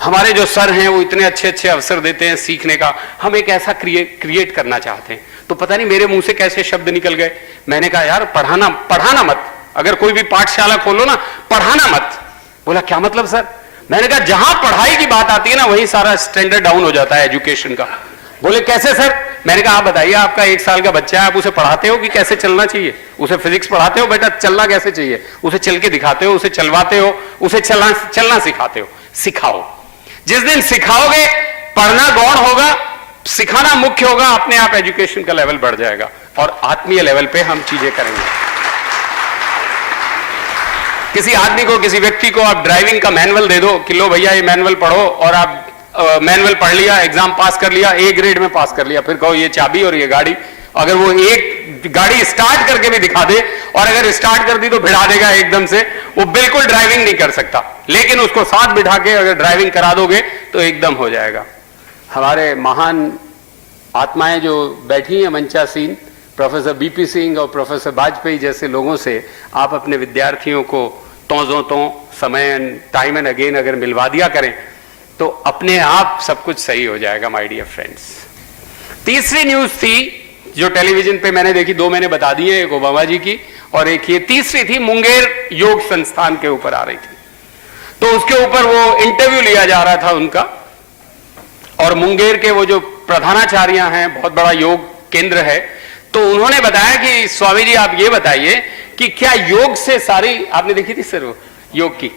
हमारे जो सर हैं वो इतने अच्छे अच्छे अवसर देते हैं सीखने का, हम एक ऐसा क्रिएट करना चाहते हैं। तो पता नहीं मेरे मुंह से कैसे शब्द निकल गए। मैंने कहा यार पढ़ाना मत, अगर कोई भी पाठशाला खोलो ना, पढ़ाना मत। बोला क्या मतलब सर? मैंने कहा जहां पढ़ाई की बात आती है ना, वहीं सारा स्टैंडर्ड डाउन हो जाता है एजुकेशन का। बोले कैसे सर? मैंने कहा आप बताइए, आपका 1 साल का बच्चा है, आप उसे पढ़ाते हो कि कैसे चलना चाहिए? उसे फिजिक्स पढ़ाते हो, बेटा चलना कैसे चाहिए, उसे चल के दिखाते हो, उसे चलवाते हो, उसे चलना सिखाते हो। सिखाओ, जिस दिन सिखाओगे पढ़ना गौण होगा, सिखाना मुख्य होगा, अपने आप एजुकेशन का लेवल बढ़ जाएगा और आत्मीय लेवल पे हम चीजें करेंगे। किसी आदमी को, किसी व्यक्ति को आप ड्राइविंग का मैनुअल दे दो कि लो भैया ये मैनुअल पढ़ो, और आप मैनुअल पढ़ लिया, एग्जाम पास कर लिया, A ग्रेड में पास कर लिया, फिर कहो ये चाबी और ये गाड़ी। अगर वो एक गाड़ी स्टार्ट करके भी दिखा दे, और अगर स्टार्ट कर दी तो भिड़ा देगा एकदम से, वो बिल्कुल ड्राइविंग नहीं कर सकता। लेकिन उसको साथ बिठा के अगर ड्राइविंग करा दोगे तो एकदम हो जाएगा। हमारे महान आत्माएं जो बैठी हैं मंचासीन, प्रोफेसर बीपी सिंह और प्रोफेसर वाजपेयी जैसे लोगों से आप अपने विद्यार्थियों को समय टाइम एंड अगेन अगर मिलवा दिया करें तो अपने आप सब कुछ सही हो जाएगा माय डियर फ्रेंड्स। तीसरी न्यूज थी जो टेलीविजन पे मैंने देखी, 2 मैंने बता दी है, एक ओबामा जी की और एक ये तीसरी थी मुंगेर योग संस्थान के ऊपर आ रही थी। तो उसके ऊपर वो इंटरव्यू लिया जा रहा था उनका, और मुंगेर के वो जो प्रधानाचार्य हैं, बहुत बड़ा योग केंद्र है, तो उन्होंने बताया कि स्वामी जी आप ये बताइए कि क्या योग से सारी, आपने देखी थी सर वो योग की?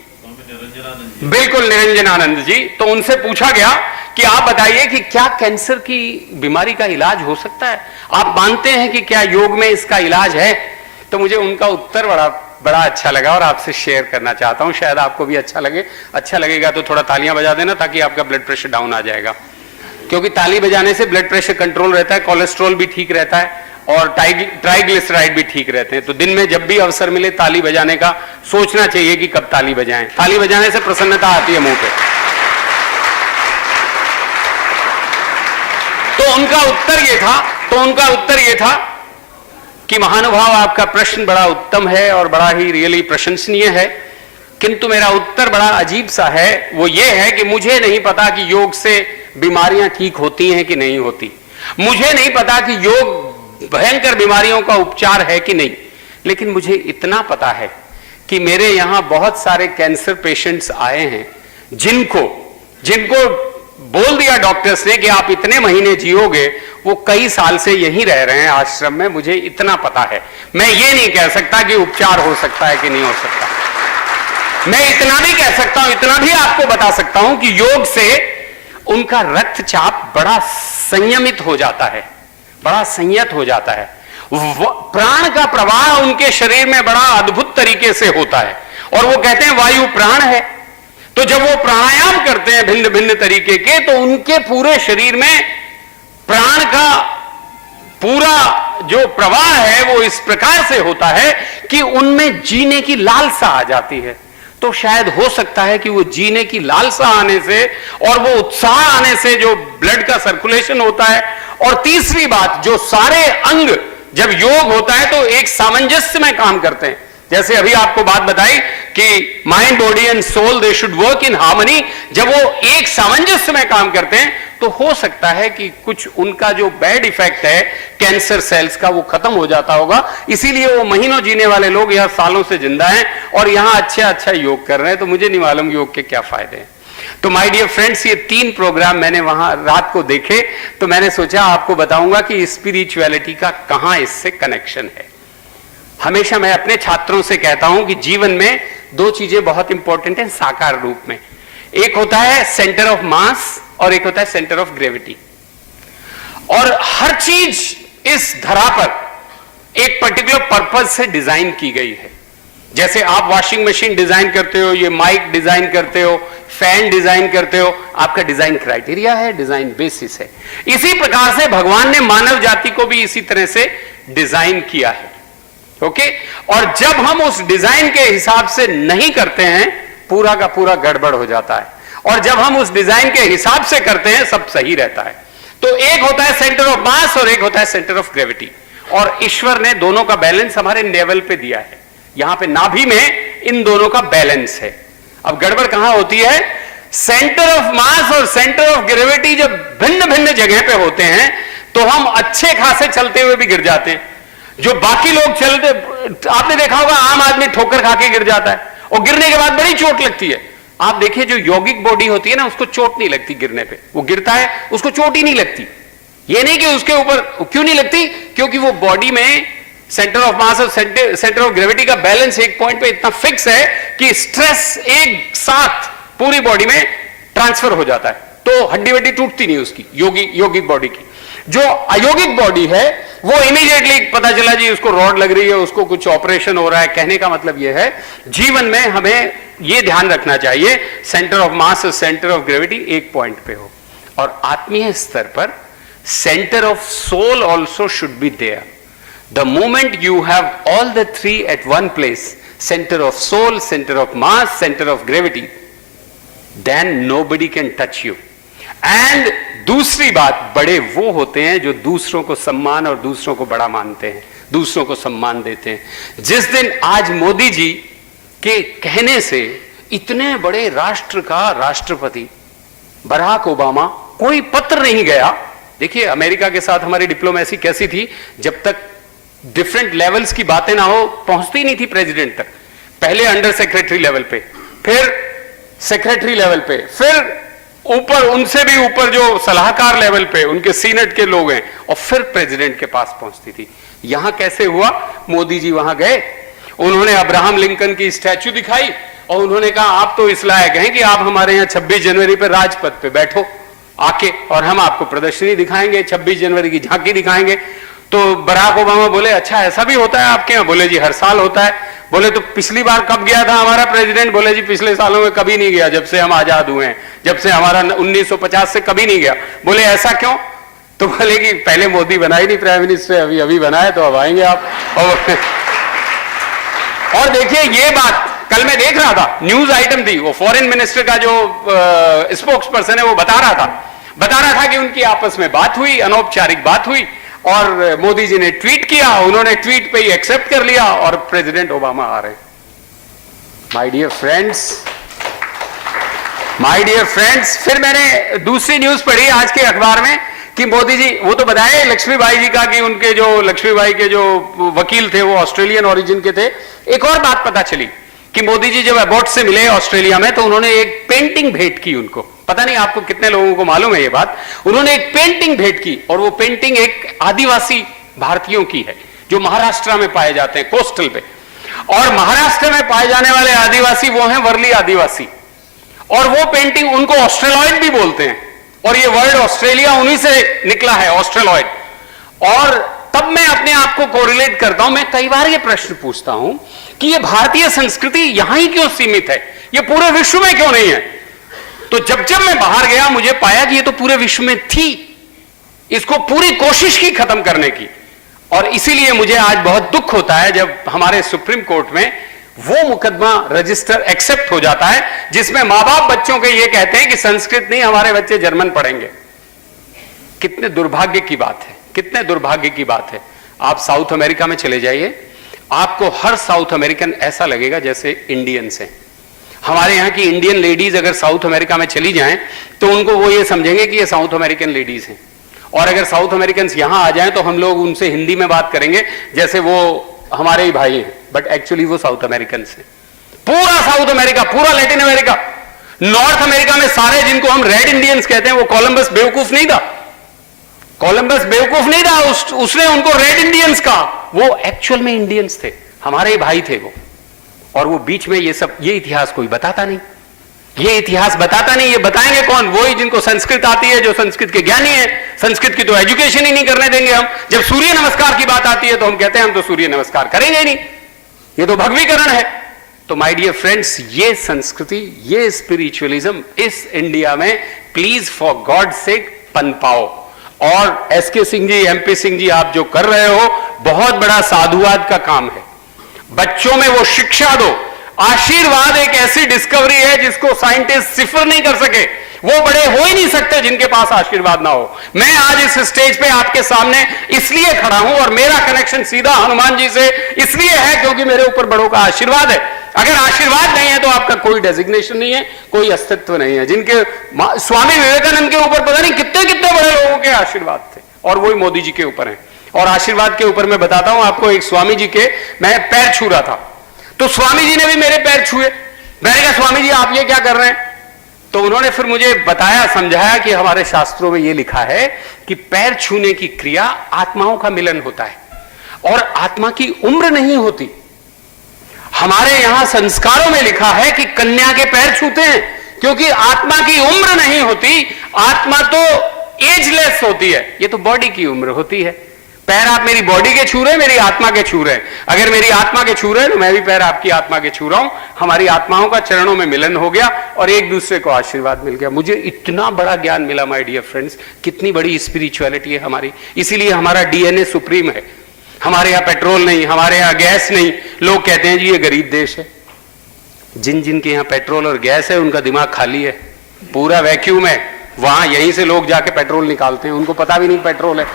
बिल्कुल, निरंजनानंद जी। तो उनसे पूछा गया कि आप बताइए कि क्या कैंसर की बीमारी का इलाज हो सकता है? आप मानते हैं कि क्या योग में इसका इलाज है? तो मुझे उनका उत्तर बड़ा अच्छा लगा और आपसे शेयर करना चाहता हूं, शायद आपको भी अच्छा लगे। अच्छा लगेगा तो थोड़ा तालियां बजा देना ताकि आपका ब्लड प्रेशर डाउन आ जाएगा, क्योंकि ताली बजाने से ब्लड प्रेशर कंट्रोल रहता है, कोलेस्ट्रॉल भी ठीक रहता है और ट्राइग्लिसराइड भी ठीक रहते हैं। तो दिन में जब भी अवसर मिले ताली बजाने का सोचना चाहिए कि कब ताली बजाएं। ताली बजाने से प्रसन्नता आती है मुंह पे। तो उनका उत्तर ये था कि महानुभाव आपका प्रश्न बड़ा उत्तम है और बड़ा ही रियली प्रशंसनीय है, किंतु मेरा उत्तर बड़ा अजीब सा है। वो ये है कि मुझे नहीं पता कि योग से बीमारियां ठीक होती हैं कि नहीं होती। मुझे नहीं पता कि योग भयंकर बीमारियों का उपचार है कि नहीं, लेकिन मुझे इतना पता है कि मेरे यहां बहुत सारे कैंसर पेशेंट्स आए हैं जिनको बोल दिया डॉक्टर्स ने कि आप इतने महीने जियोगे, वो कई साल से यहीं रह रहे हैं आश्रम में। मुझे इतना पता है, मैं ये नहीं कह सकता कि उपचार हो सकता है कि नहीं हो सकता। मैं इतना भी कह सकता हूं, इतना भी आपको बता सकता हूं कि योग से उनका रक्तचाप बड़ा संयमित हो जाता है, बड़ा संयत हो जाता है। प्राण का प्रवाह उनके शरीर में बड़ा अद्भुत तरीके से होता है, और वो कहते हैं वायु प्राण है। तो जब वो प्राणायाम करते हैं भिन्न भिन्न तरीके के, तो उनके पूरे शरीर में प्राण का पूरा जो प्रवाह है वो इस प्रकार से होता है कि उनमें जीने की लालसा आ जाती है। तो शायद हो सकता है कि वो जीने की लालसा आने से और वो उत्साह आने से जो ब्लड का सर्कुलेशन होता है, और तीसरी बात, जो सारे अंग जब योग होता है तो एक सामंजस्य में काम करते हैं। जैसे अभी आपको बात बताई कि mind, body and soul they should work in harmony. जब वो एक सामंजस्य में काम करते हैं तो हो सकता है कि कुछ उनका जो बैड इफेक्ट है कैंसर सेल्स का, वो खत्म हो जाता होगा। इसीलिए वो महीनों जीने वाले लोग यहां सालों से जिंदा हैं और यहां अच्छा योग कर रहे हैं। तो मुझे नहीं मालूम योग के क्या फायदे हैं। तो माय डियर फ्रेंड्स, ये 3 प्रोग्राम मैंने वहां रात को देखे, तो मैंने सोचा आपको बताऊंगा कि स्पिरिचुअलिटी का कहां इससे कनेक्शन है। हमेशा मैं अपने छात्रों से कहता हूं कि जीवन में 2 चीजें बहुत इंपॉर्टेंट हैं साकार रूप में। एक होता है सेंटर ऑफ मास और एक होता है सेंटर ऑफ ग्रेविटी। और हर चीज इस धरा पर एक पर्टिकुलर पर्पज से डिजाइन की गई है। जैसे आप वॉशिंग मशीन डिजाइन करते हो, ये माइक डिजाइन करते हो, फैन डिजाइन करते हो, आपका डिजाइन क्राइटेरिया है, डिजाइन बेसिस है। इसी प्रकार से भगवान ने मानव जाति को भी इसी तरह से डिजाइन किया है। ओके? और जब हम उस डिजाइन के हिसाब से नहीं करते हैं, पूरा का पूरा गड़बड़ हो जाता है, और जब हम उस डिजाइन के हिसाब से करते हैं सब सही रहता है। तो एक होता है सेंटर ऑफ मास और एक होता है सेंटर ऑफ ग्रेविटी, और ईश्वर ने दोनों का बैलेंस हमारे नेवल पे दिया है। यहां पे नाभि में इन दोनों का बैलेंस है। अब गड़बड़ कहां होती है? सेंटर ऑफ मास और सेंटर ऑफ ग्रेविटी जब भिन्न भिन्न जगह पे होते हैं तो हम अच्छे खासे चलते हुए भी गिर जाते हैं। जो बाकी लोग चलते, आपने देखा होगा आम आदमी ठोकर खा के गिर जाता है और गिरने के बाद बड़ी चोट लगती है। आप देखिए जो यौगिक बॉडी होती है ना, उसको चोट नहीं लगती गिरने पे। वो गिरता है, उसको चोट ही नहीं लगती। ये नहीं कि उसके ऊपर क्यों नहीं लगती, क्योंकि वो बॉडी में सेंटर ऑफ मास और सेंटर ऑफ ग्रेविटी का बैलेंस एक पॉइंट पे इतना फिक्स है कि स्ट्रेस एक साथ पूरी बॉडी में ट्रांसफर हो जाता है, तो हड्डी वड्डी टूटती नहीं उसकी, यौगिक बॉडी की। जो अयोगिक बॉडी है वो इमीडिएटली पता चला जी उसको रॉड लग रही है, उसको कुछ ऑपरेशन हो रहा है। कहने का मतलब यह है जीवन में हमें यह ध्यान रखना चाहिए सेंटर ऑफ मास और सेंटर ऑफ ग्रेविटी एक पॉइंट पे हो, और आत्मीय स्तर पर centre of soul also should be there. The moment you have all the 3 at one place, center of soul, center of mass, center of gravity, then nobody can touch you. And दूसरी बात, बड़े वो होते हैं जो दूसरों को सम्मान और दूसरों को बड़ा मानते हैं, दूसरों को सम्मान देते हैं। जिस दिन आज मोदी जी के कहने से इतने बड़े राष्ट्र का राष्ट्रपति बराक ओबामा, कोई पत्र नहीं गया। देखिए अमेरिका के साथ हमारी डिप्लोमेसी कैसी थी, जब तक डिफरेंट लेवल्स की बातें ना हो पहुंचती नहीं थी प्रेसिडेंट तक। पहले अंडर सेक्रेटरी लेवल पे, फिर सेक्रेटरी लेवल पे, फिर ऊपर, उनसे भी ऊपर जो सलाहकार लेवल पे उनके सीनेट के लोग हैं, और फिर प्रेसिडेंट के पास पहुंचती थी। यहां कैसे हुआ? मोदी जी वहां गए, उन्होंने अब्राहम लिंकन की स्टैच्यू दिखाई और उन्होंने कहा आप तो इस लायक हैं कि आप हमारे यहां 26 जनवरी पे राजपथ पे बैठो आके, और हम आपको प्रदर्शनी दिखाएंगे, 26 जनवरी की झांकी दिखाएंगे। तो बराक ओबामा बोले अच्छा ऐसा भी होता है आपके यहाँ? बोले जी हर साल होता है। बोले तो पिछली बार कब गया था हमारा प्रेसिडेंट? बोले जी पिछले सालों में कभी नहीं गया, जब से हम आजाद हुए हैं, जब से हमारा 1950 से कभी नहीं गया। बोले ऐसा क्यों? तो बोले कि पहले मोदी बना ही नहीं प्राइम मिनिस्टर, अभी बनाए, तो अब आएंगे आप। और देखिए ये बात कल मैं देख रहा था, न्यूज आइटम थी, वो फॉरेन मिनिस्टर का जो स्पोक्स पर्सन है वो बता रहा था कि उनकी आपस में बात हुई, अनौपचारिक बात हुई, और मोदी जी ने ट्वीट किया, उन्होंने ट्वीट पे ही एक्सेप्ट कर लिया, और प्रेसिडेंट ओबामा आ रहे हैं। My dear friends, my dear friends, फिर मैंने दूसरी न्यूज पढ़ी आज के अखबार में कि मोदी जी, वो तो बताए लक्ष्मीबाई जी का कि उनके जो लक्ष्मीबाई के जो वकील थे वो ऑस्ट्रेलियन ओरिजिन के थे। एक और बात पता चली कि मोदी जी जब अबॉट से मिले ऑस्ट्रेलिया में तो उन्होंने एक पेंटिंग भेंट की उनको। पता नहीं आपको कितने लोगों को मालूम है ये बात। उन्होंने एक पेंटिंग भेंट की और वो पेंटिंग एक आदिवासी भारतीयों की है जो महाराष्ट्र में पाए जाते हैं, कोस्टल पे। और महाराष्ट्र में पाए जाने वाले आदिवासी वो हैं वर्ली आदिवासी, और वो पेंटिंग उनको ऑस्ट्रेलॉइड भी बोलते हैं, और ये वर्ड ऑस्ट्रेलिया उन्हीं से निकला है, ऑस्ट्रेलॉइड। और तब मैं अपने आप को कोरिलेट करता हूं, मैं कई बार ये प्रश्न पूछता हूं कि ये भारतीय संस्कृति यहां ही क्यों सीमित है, ये पूरे विश्व में क्यों नहीं है। तो जब जब मैं बाहर गया मुझे पाया कि ये तो पूरे विश्व में थी, इसको पूरी कोशिश की खत्म करने की। और इसीलिए मुझे आज बहुत दुख होता है जब हमारे सुप्रीम कोर्ट में वो मुकदमा रजिस्टर एक्सेप्ट हो जाता है जिसमें मां बाप बच्चों के ये कहते हैं कि संस्कृत नहीं, हमारे बच्चे जर्मन पढ़ेंगे। कितने दुर्भाग्य की बात है, कितने दुर्भाग्य की बात है। आप साउथ अमेरिका में चले जाइए, आपको हर साउथ अमेरिकन ऐसा लगेगा जैसे इंडियंस हैं। हमारे यहां की इंडियन लेडीज अगर साउथ अमेरिका में चली जाएं तो उनको वो ये समझेंगे कि ये साउथ अमेरिकन लेडीज हैं। और अगर साउथ अमेरिकन यहां आ जाएं तो हम लोग उनसे हिंदी में बात करेंगे जैसे वो हमारे ही भाई हैं, बट एक्चुअली वो साउथ अमेरिकन हैं। पूरा साउथ अमेरिका, पूरा लैटिन अमेरिका, नॉर्थ अमेरिका में सारे जिनको हम रेड इंडियंस कहते हैं, वो कोलंबस बेवकूफ नहीं था, कोलंबस बेवकूफ नहीं था, उसने उनको रेड इंडियंस कहा। वो एक्चुअल में इंडियंस थे, हमारे ही भाई थे वो। और वो बीच में ये इतिहास कोई बताता नहीं, ये इतिहास बताता नहीं। ये बताएंगे कौन? वही जिनको संस्कृत आती है, जो संस्कृत के ज्ञानी है। संस्कृत की तो एजुकेशन ही नहीं करने देंगे हम। जब सूर्य नमस्कार की बात आती है तो हम कहते हैं हम तो सूर्य नमस्कार करेंगे ही नहीं, ये तो भगवीकरण है। तो माय डियर फ्रेंड्स, ये संस्कृति, ये स्पिरिचुअलिज्म इस इंडिया में प्लीज फॉर गॉड सेक पनपाओ। और एसके सिंह जी, एमपी सिंह जी, आप जो कर रहे हो बहुत बड़ा साधुवाद का काम है। बच्चों में वो शिक्षा दो। आशीर्वाद एक ऐसी डिस्कवरी है जिसको साइंटिस्ट सिफर नहीं कर सके। वो बड़े हो ही नहीं सकते जिनके पास आशीर्वाद ना हो। मैं आज इस स्टेज पे आपके सामने इसलिए खड़ा हूं और मेरा कनेक्शन सीधा हनुमान जी से इसलिए है क्योंकि मेरे ऊपर बड़ों का आशीर्वाद है। अगर आशीर्वाद नहीं है तो आपका कोई डेजिग्नेशन नहीं है, कोई अस्तित्व नहीं है। जिनके स्वामी विवेकानंद के ऊपर पता नहीं कितने कितने बड़े लोगों के आशीर्वाद थे, और वही मोदी जी के ऊपर है। और आशीर्वाद के ऊपर मैं बताता हूं आपको, एक स्वामी जी के मैं पैर छू रहा था तो स्वामी जी ने भी मेरे पैर छुए। मैंने कहा स्वामी जी आप ये क्या कर रहे हैं? तो उन्होंने फिर मुझे बताया, समझाया कि हमारे शास्त्रों में ये लिखा है कि पैर छूने की क्रिया आत्माओं का मिलन होता है और आत्मा की उम्र नहीं होती। हमारे यहां संस्कारों में लिखा है कि कन्या के पैर छूते हैं क्योंकि आत्मा की उम्र नहीं होती। आत्मा तो एजलेस होती है, ये तो बॉडी की उम्र होती है। पैर आप मेरी बॉडी के छू रहे हैं, मेरी आत्मा के छू रहे हैं। अगर मेरी आत्मा के छू रहे हैं तो मैं भी पैर आपकी आत्मा के छू रहा हूं। हमारी आत्माओं का चरणों में मिलन हो गया और एक दूसरे को आशीर्वाद मिल गया। मुझे इतना बड़ा ज्ञान मिला माय डियर फ्रेंड्स, कितनी बड़ी स्पिरिचुअलिटी है हमारी। इसीलिए हमारा डीएनए सुप्रीम है। हमारे यहां पेट्रोल नहीं, हमारे यहां गैस नहीं। लोग कहते हैं जी ये गरीब देश है। जिन जिन के यहां पेट्रोल और गैस है उनका दिमाग खाली है, पूरा वैक्यूम है। वहां यहीं से लोग जाके पेट्रोल निकालते हैं, उनको पता भी नहीं पेट्रोल है।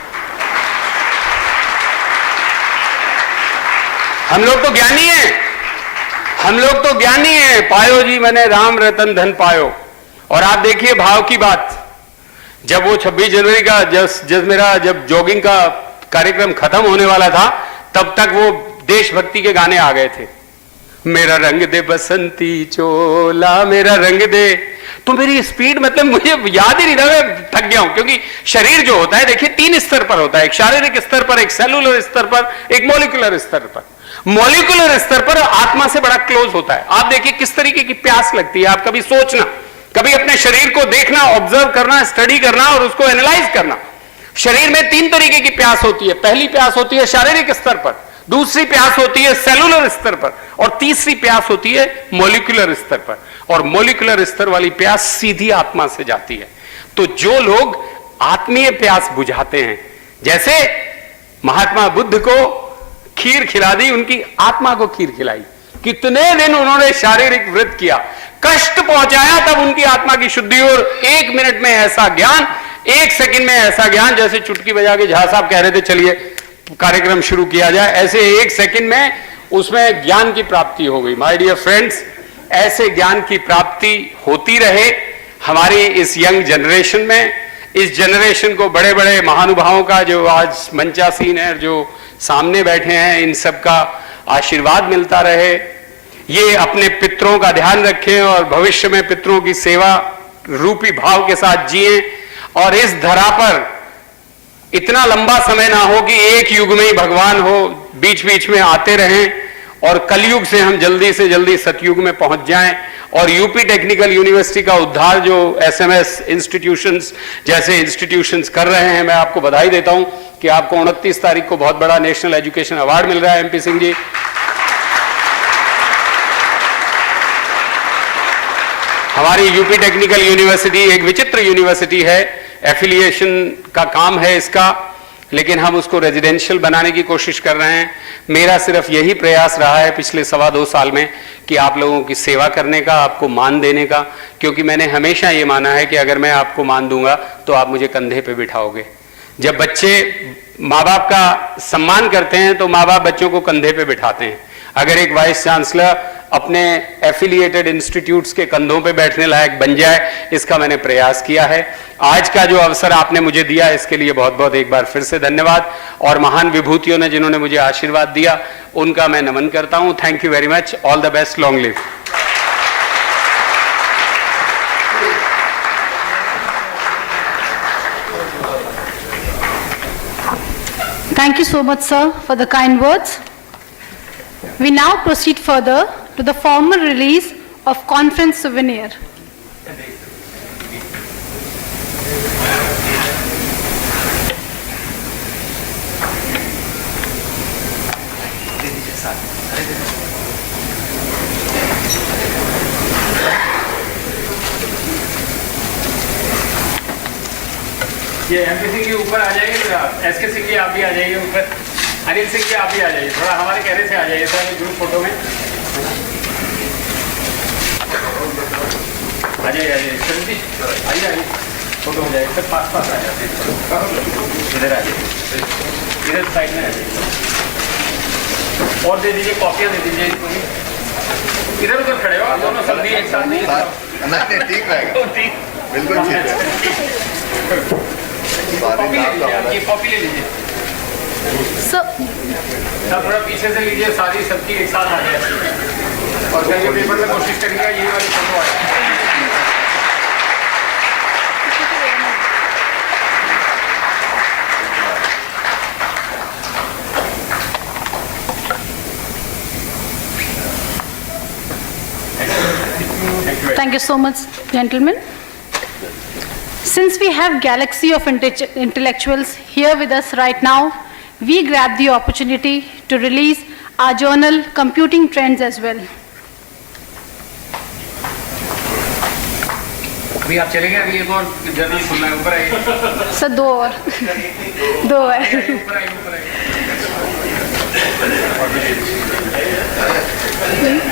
हम लोग तो ज्ञानी हैं, हम लोग तो ज्ञानी हैं। पायो जी मैंने राम रतन धन पायो। और आप देखिए भाव की बात, जब वो 26 जनवरी का जब जॉगिंग का कार्यक्रम खत्म होने वाला था तब तक वो देशभक्ति के गाने आ गए थे। मेरा रंग दे बसंती चोला, मेरा रंग दे। तो मेरी स्पीड मतलब मुझे याद ही नहीं था, मैं थक गया हूं। क्योंकि शरीर जो होता है देखिए 3 स्तर पर होता है, एक शारीरिक स्तर पर, एक सेलुलर स्तर पर, एक मॉलिक्यूलर स्तर पर। मॉलिक्यूलर स्तर पर आत्मा से बड़ा क्लोज होता है। आप देखिए किस तरीके की प्यास लगती है। आप कभी सोचना, कभी अपने शरीर को देखना, ऑब्जर्व करना, स्टडी करना और उसको एनालाइज करना। शरीर में 3 तरीके की प्यास होती है। पहली प्यास होती है शारीरिक स्तर पर, दूसरी प्यास होती है सेलुलर स्तर पर और तीसरी प्यास होती है मॉलिक्यूलर स्तर पर। और मॉलिक्यूलर स्तर वाली प्यास सीधी आत्मा से जाती है। तो जो लोग आत्मीय प्यास बुझाते हैं, जैसे महात्मा बुद्ध को खीर खिला दी, उनकी आत्मा को खीर खिलाई। कितने दिन उन्होंने शारीरिक व्रत किया, कष्ट पहुंचाया, तब उनकी आत्मा की शुद्धि। और 1 मिनट में ऐसा ज्ञान, 1 सेकंड में ऐसा ज्ञान, जैसे चुटकी बजा के झा साहब कह रहे थे चलिए कार्यक्रम शुरू किया जाए, ऐसे 1 सेकंड में उसमें ज्ञान की प्राप्ति हो गई। माय डियर फ्रेंड्स, ऐसे ज्ञान की प्राप्ति होती रहे। हमारी इस यंग जनरेशन में, इस जनरेशन को बड़े बड़े महानुभावों का जो आज मंचासीन है, जो सामने बैठे हैं, इन सब का आशीर्वाद मिलता रहे। ये अपने पितरों का ध्यान रखें और भविष्य में पितरों की सेवा रूपी भाव के साथ जिएं और इस धरा पर इतना लंबा समय ना हो कि एक युग में ही भगवान हो, बीच बीच में आते रहें और कलयुग से हम जल्दी से जल्दी सतयुग में पहुंच जाएं और यूपी टेक्निकल यूनिवर्सिटी का उद्धार जो एसएमएस इंस्टीट्यूशंस जैसे इंस्टीट्यूशंस कर रहे हैं, मैं आपको बधाई देता हूं कि आपको 29 तारीख को बहुत बड़ा नेशनल एजुकेशन अवार्ड मिल रहा है एमपी सिंह जी। हमारी यूपी टेक्निकल यूनिवर्सिटी एक विचित्र यूनिवर्सिटी है, एफिलिएशन का काम है इसका, लेकिन हम उसको रेजिडेंशियल बनाने की कोशिश कर रहे हैं। मेरा सिर्फ यही प्रयास रहा है पिछले 2.25 साल में कि आप लोगों की सेवा करने का, आपको मान देने का, क्योंकि मैंने हमेशा ये माना है कि अगर मैं आपको मान दूंगा तो आप मुझे कंधे पे बिठाओगे। जब बच्चे माँ बाप का सम्मान करते हैं तो माँ बाप बच्चों को कंधे पे बिठाते हैं। अगर एक वाइस चांसलर अपने एफिलिएटेड इंस्टीट्यूट्स के कंधों पे बैठने लायक बन जाए, इसका मैंने प्रयास किया है। आज का जो अवसर आपने मुझे दिया, इसके लिए बहुत बहुत एक बार फिर से धन्यवाद। और महान विभूतियों ने जिन्होंने मुझे आशीर्वाद दिया, उनका मैं नमन करता हूं। Thank you very much. All the best. Long live. Thank you so much, sir, for the kind words. We now proceed further to the formal release of conference souvenir. ये एमपी सिंह जी ऊपर आ जाइए, एसके सिंह जी आप भी आ जाइए ऊपर, अनिल सिंह जी आप भी आ जाइए, थोड़ा हमारे कहने से आ जाइए सर ग्रुप फोटो में। आ जाइए सर जी, आइए फोटो हो जाएगी सर, पास आ जाते हैं, इधर आ जाइए, इधर साइड में आ जाइए और दे दीजिए, कॉपियाँ दे दीजिए इसको भी। इधर उधर खड़े हो दोनों सब भी एक साथ नहीं, ठीक रहेगा, बिल्कुल ठीक है। ये कॉपी ले लीजिए सर, थोड़ा पीछे से लीजिए, सारी सबकी एक साथ आ जाए और ये पेपर में कोशिश करिएगा ये वाली फोटो आए। thank you so much, gentlemen. Since we have galaxy of intellectuals here with us right now, we grab the opportunity to release our journal Computing Trends as well. अभी आप चलेंगे, अभी एक और जर्नल सुनना है, ऊपर आइए सर, दो और है। ऊपर आइए, ऊपर आइए।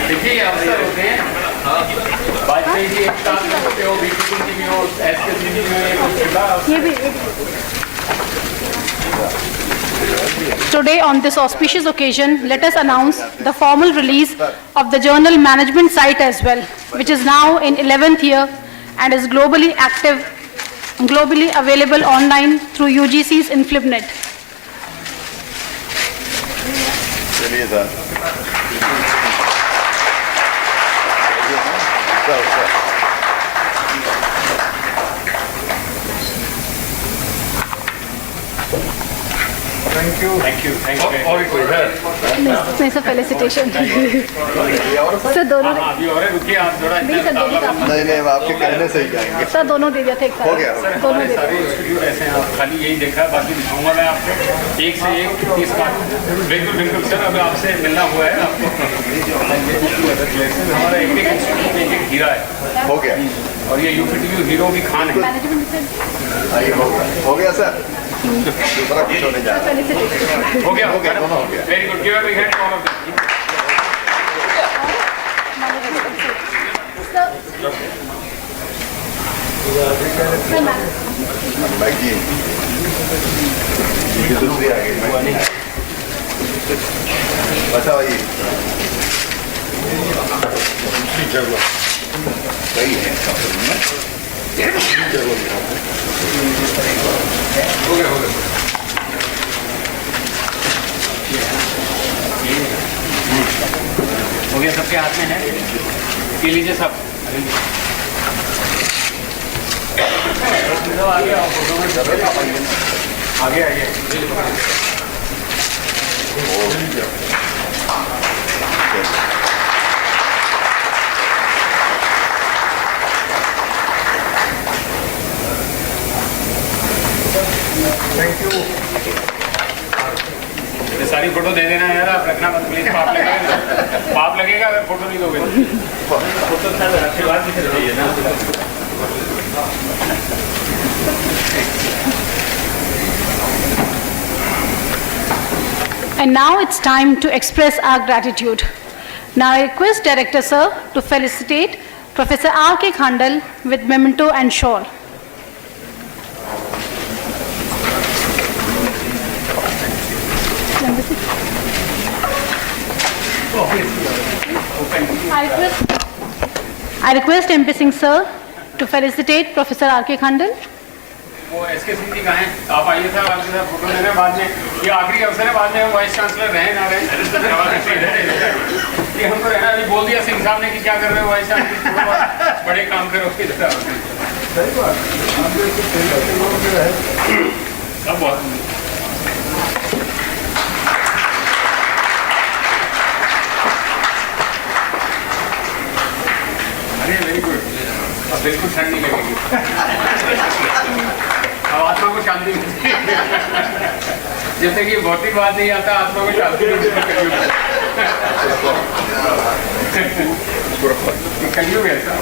देखिए ये अवसर होते हैं, वाजपेयी जी एक साथ में होते हो, बीपी सिंह जी भी हो, एसके सिंह जी भी हो, ये भी Today, on this auspicious occasion, let us announce the formal release of the journal management site as well, which is now in 11th year and is globally active, globally available online through UGC's InflipNet. चलिए sir, thank you thank you thank you. और कोई है नहीं sir, felicitation sir, दोनों अभी और रुकिए, आप थोड़ा नहीं सर, दोनों का नहीं नहीं, आपके कहने से ही जाएंगे। सर, दोनों दे दिया था एक साथ। हो गया। दोनों दे सारे इंस्टीट्यूट ऐसे हैं, आप खाली यही देखा, बाकी दिखाऊंगा मैं आपको एक से एक 30 बार। बिल्कुल बिल्कुल सर, अब आपसे मिलना हुआ है आपको। हमारा एक एक इंस्टीट्यूट एक एक हीरा है। हो गया, और ये यूपीटीयू हीरो भी खान है। आइए, हो गया सर, दूसरा कुछ होने जा रहा है। हो गया, हो गया, दोनों हो गया। Very good, give a big hand to all of them. Maggie ये दूसरी आ गई, बताओ ये सही है। हो गया, सबके हाथ में है, पी लीजिए सब। आगे आइए। Thank you. ये सारी फोटो दे देना यार, आप रखना मत प्लीज, पाप लगेगा, पाप लगेगा अगर फोटो नहीं दोगे। फोटो आशीर्वाद भी चाहिए ना। And now it's time to express our gratitude. Now I request Director Sir to felicitate Professor R.K. Khandal with memento and shawl. I request MP Singh Sir to felicitate Professor R.K. Khandal. वो SK Singh ji कहाँ हैं? आप आइए साहब, आपके साथ photo लेना बाद में। ये आखिरी अवसर है, बाद में हम वाइस चांसलर रहे ना रहे, ये हमको रहना। अभी बोल दिया सिंह साहब ने कि क्या कर रहे हो वाइस चांसलर, बड़े काम करो। सब बहुत वेरी गुड। अब बिल्कुल ठंड नहीं लगेगी, अब आत्मा को शांति मिलती है। जब तक ये भौतिक बात नहीं आता, आत्मा को शांति मिलती है। कलयुग है ऐसा।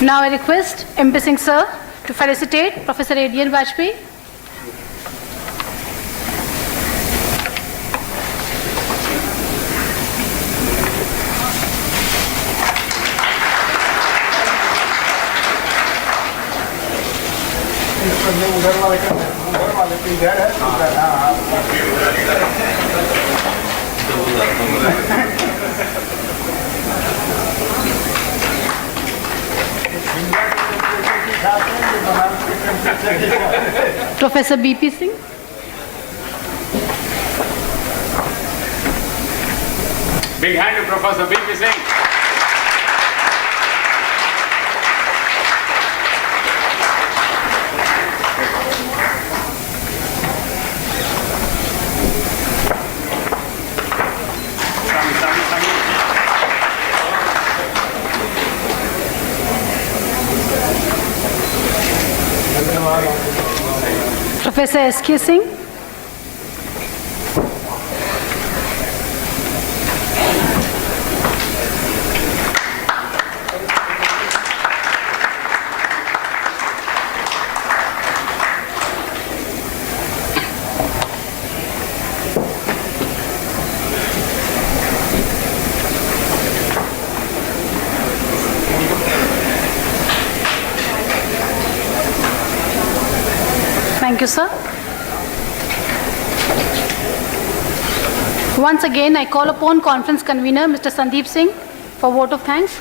Now I request MP Singh Sir to felicitate Professor A.D.N. Vajpayee. उधर वाले पे इधर है। Professor B.P. Singh. Big hand to Professor B.P. Singh. Professor S.K. Singh. Thank you, sir. Once again, I call upon conference convener, Mr. Sandeep Singh, for vote of thanks.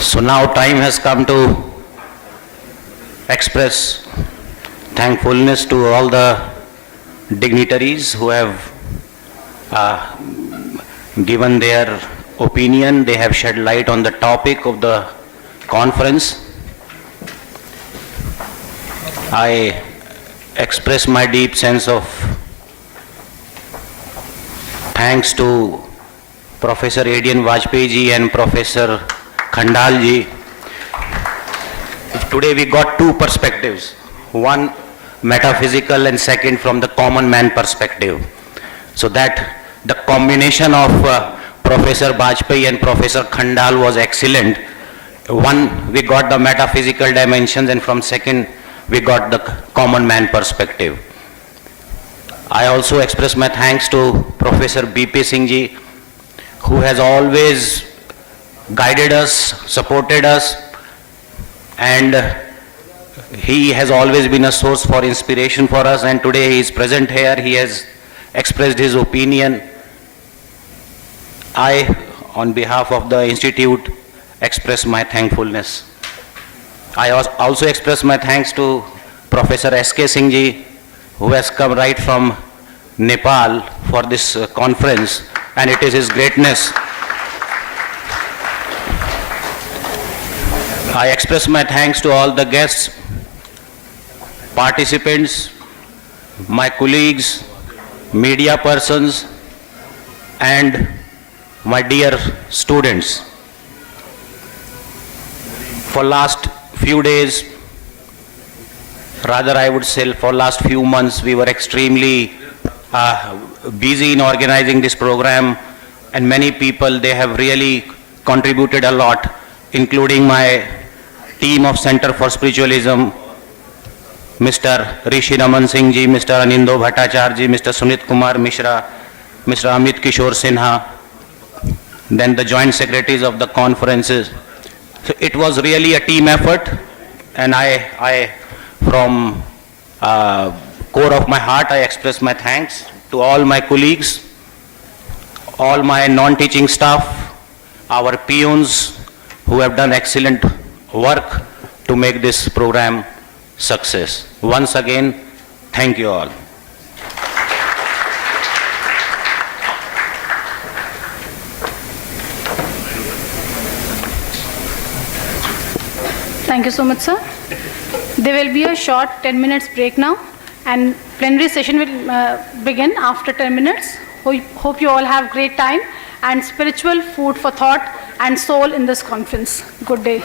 So now time has come to express thankfulness to all the dignitaries who have given their opinion. They have shed light on the topic of the conference. I express my deep sense of thanks to Professor A.D.N. Vajpayee ji and Professor Khandal ji. Today we got two perspectives, one metaphysical and second from the common man perspective. So that the combination of Professor Vajpayee and Professor Khandal was excellent. One, we got the metaphysical dimensions, and from second, we got the common man perspective. I also express my thanks to Professor B.P. Singh ji, who has always guided us, supported us, and he has always been a source for inspiration for us, and today he is present here. He has expressed his opinion. I, on behalf of the Institute, express my thankfulness. I also express my thanks to Professor S.K. Singh ji, who has come right from Nepal for this conference, and it is his greatness. I express my thanks to all the guests, participants, my colleagues, media persons, and my dear students. For last few days, rather I would say for last few months, we were extremely busy in organizing this program, and many people, they have really contributed a lot, including my team of Center for Spiritualism, Mr. Rishi Raman Singh ji, Mr. Anindo Bhattacharya ji, Mr. Sunit Kumar Mishra, Mr. Amit Kishore Sinha, then the joint secretaries of the conferences. So it was really a team effort, and I from core of my heart, I express my thanks to all my colleagues, all my non-teaching staff, our peons who have done excellent work to make this program success. Once again, thank you all. Thank you so much, sir. There will be a short 10 minutes break now, and plenary session will begin after 10 minutes. Hope you all have great time and spiritual food for thought and soul in this conference. Good day.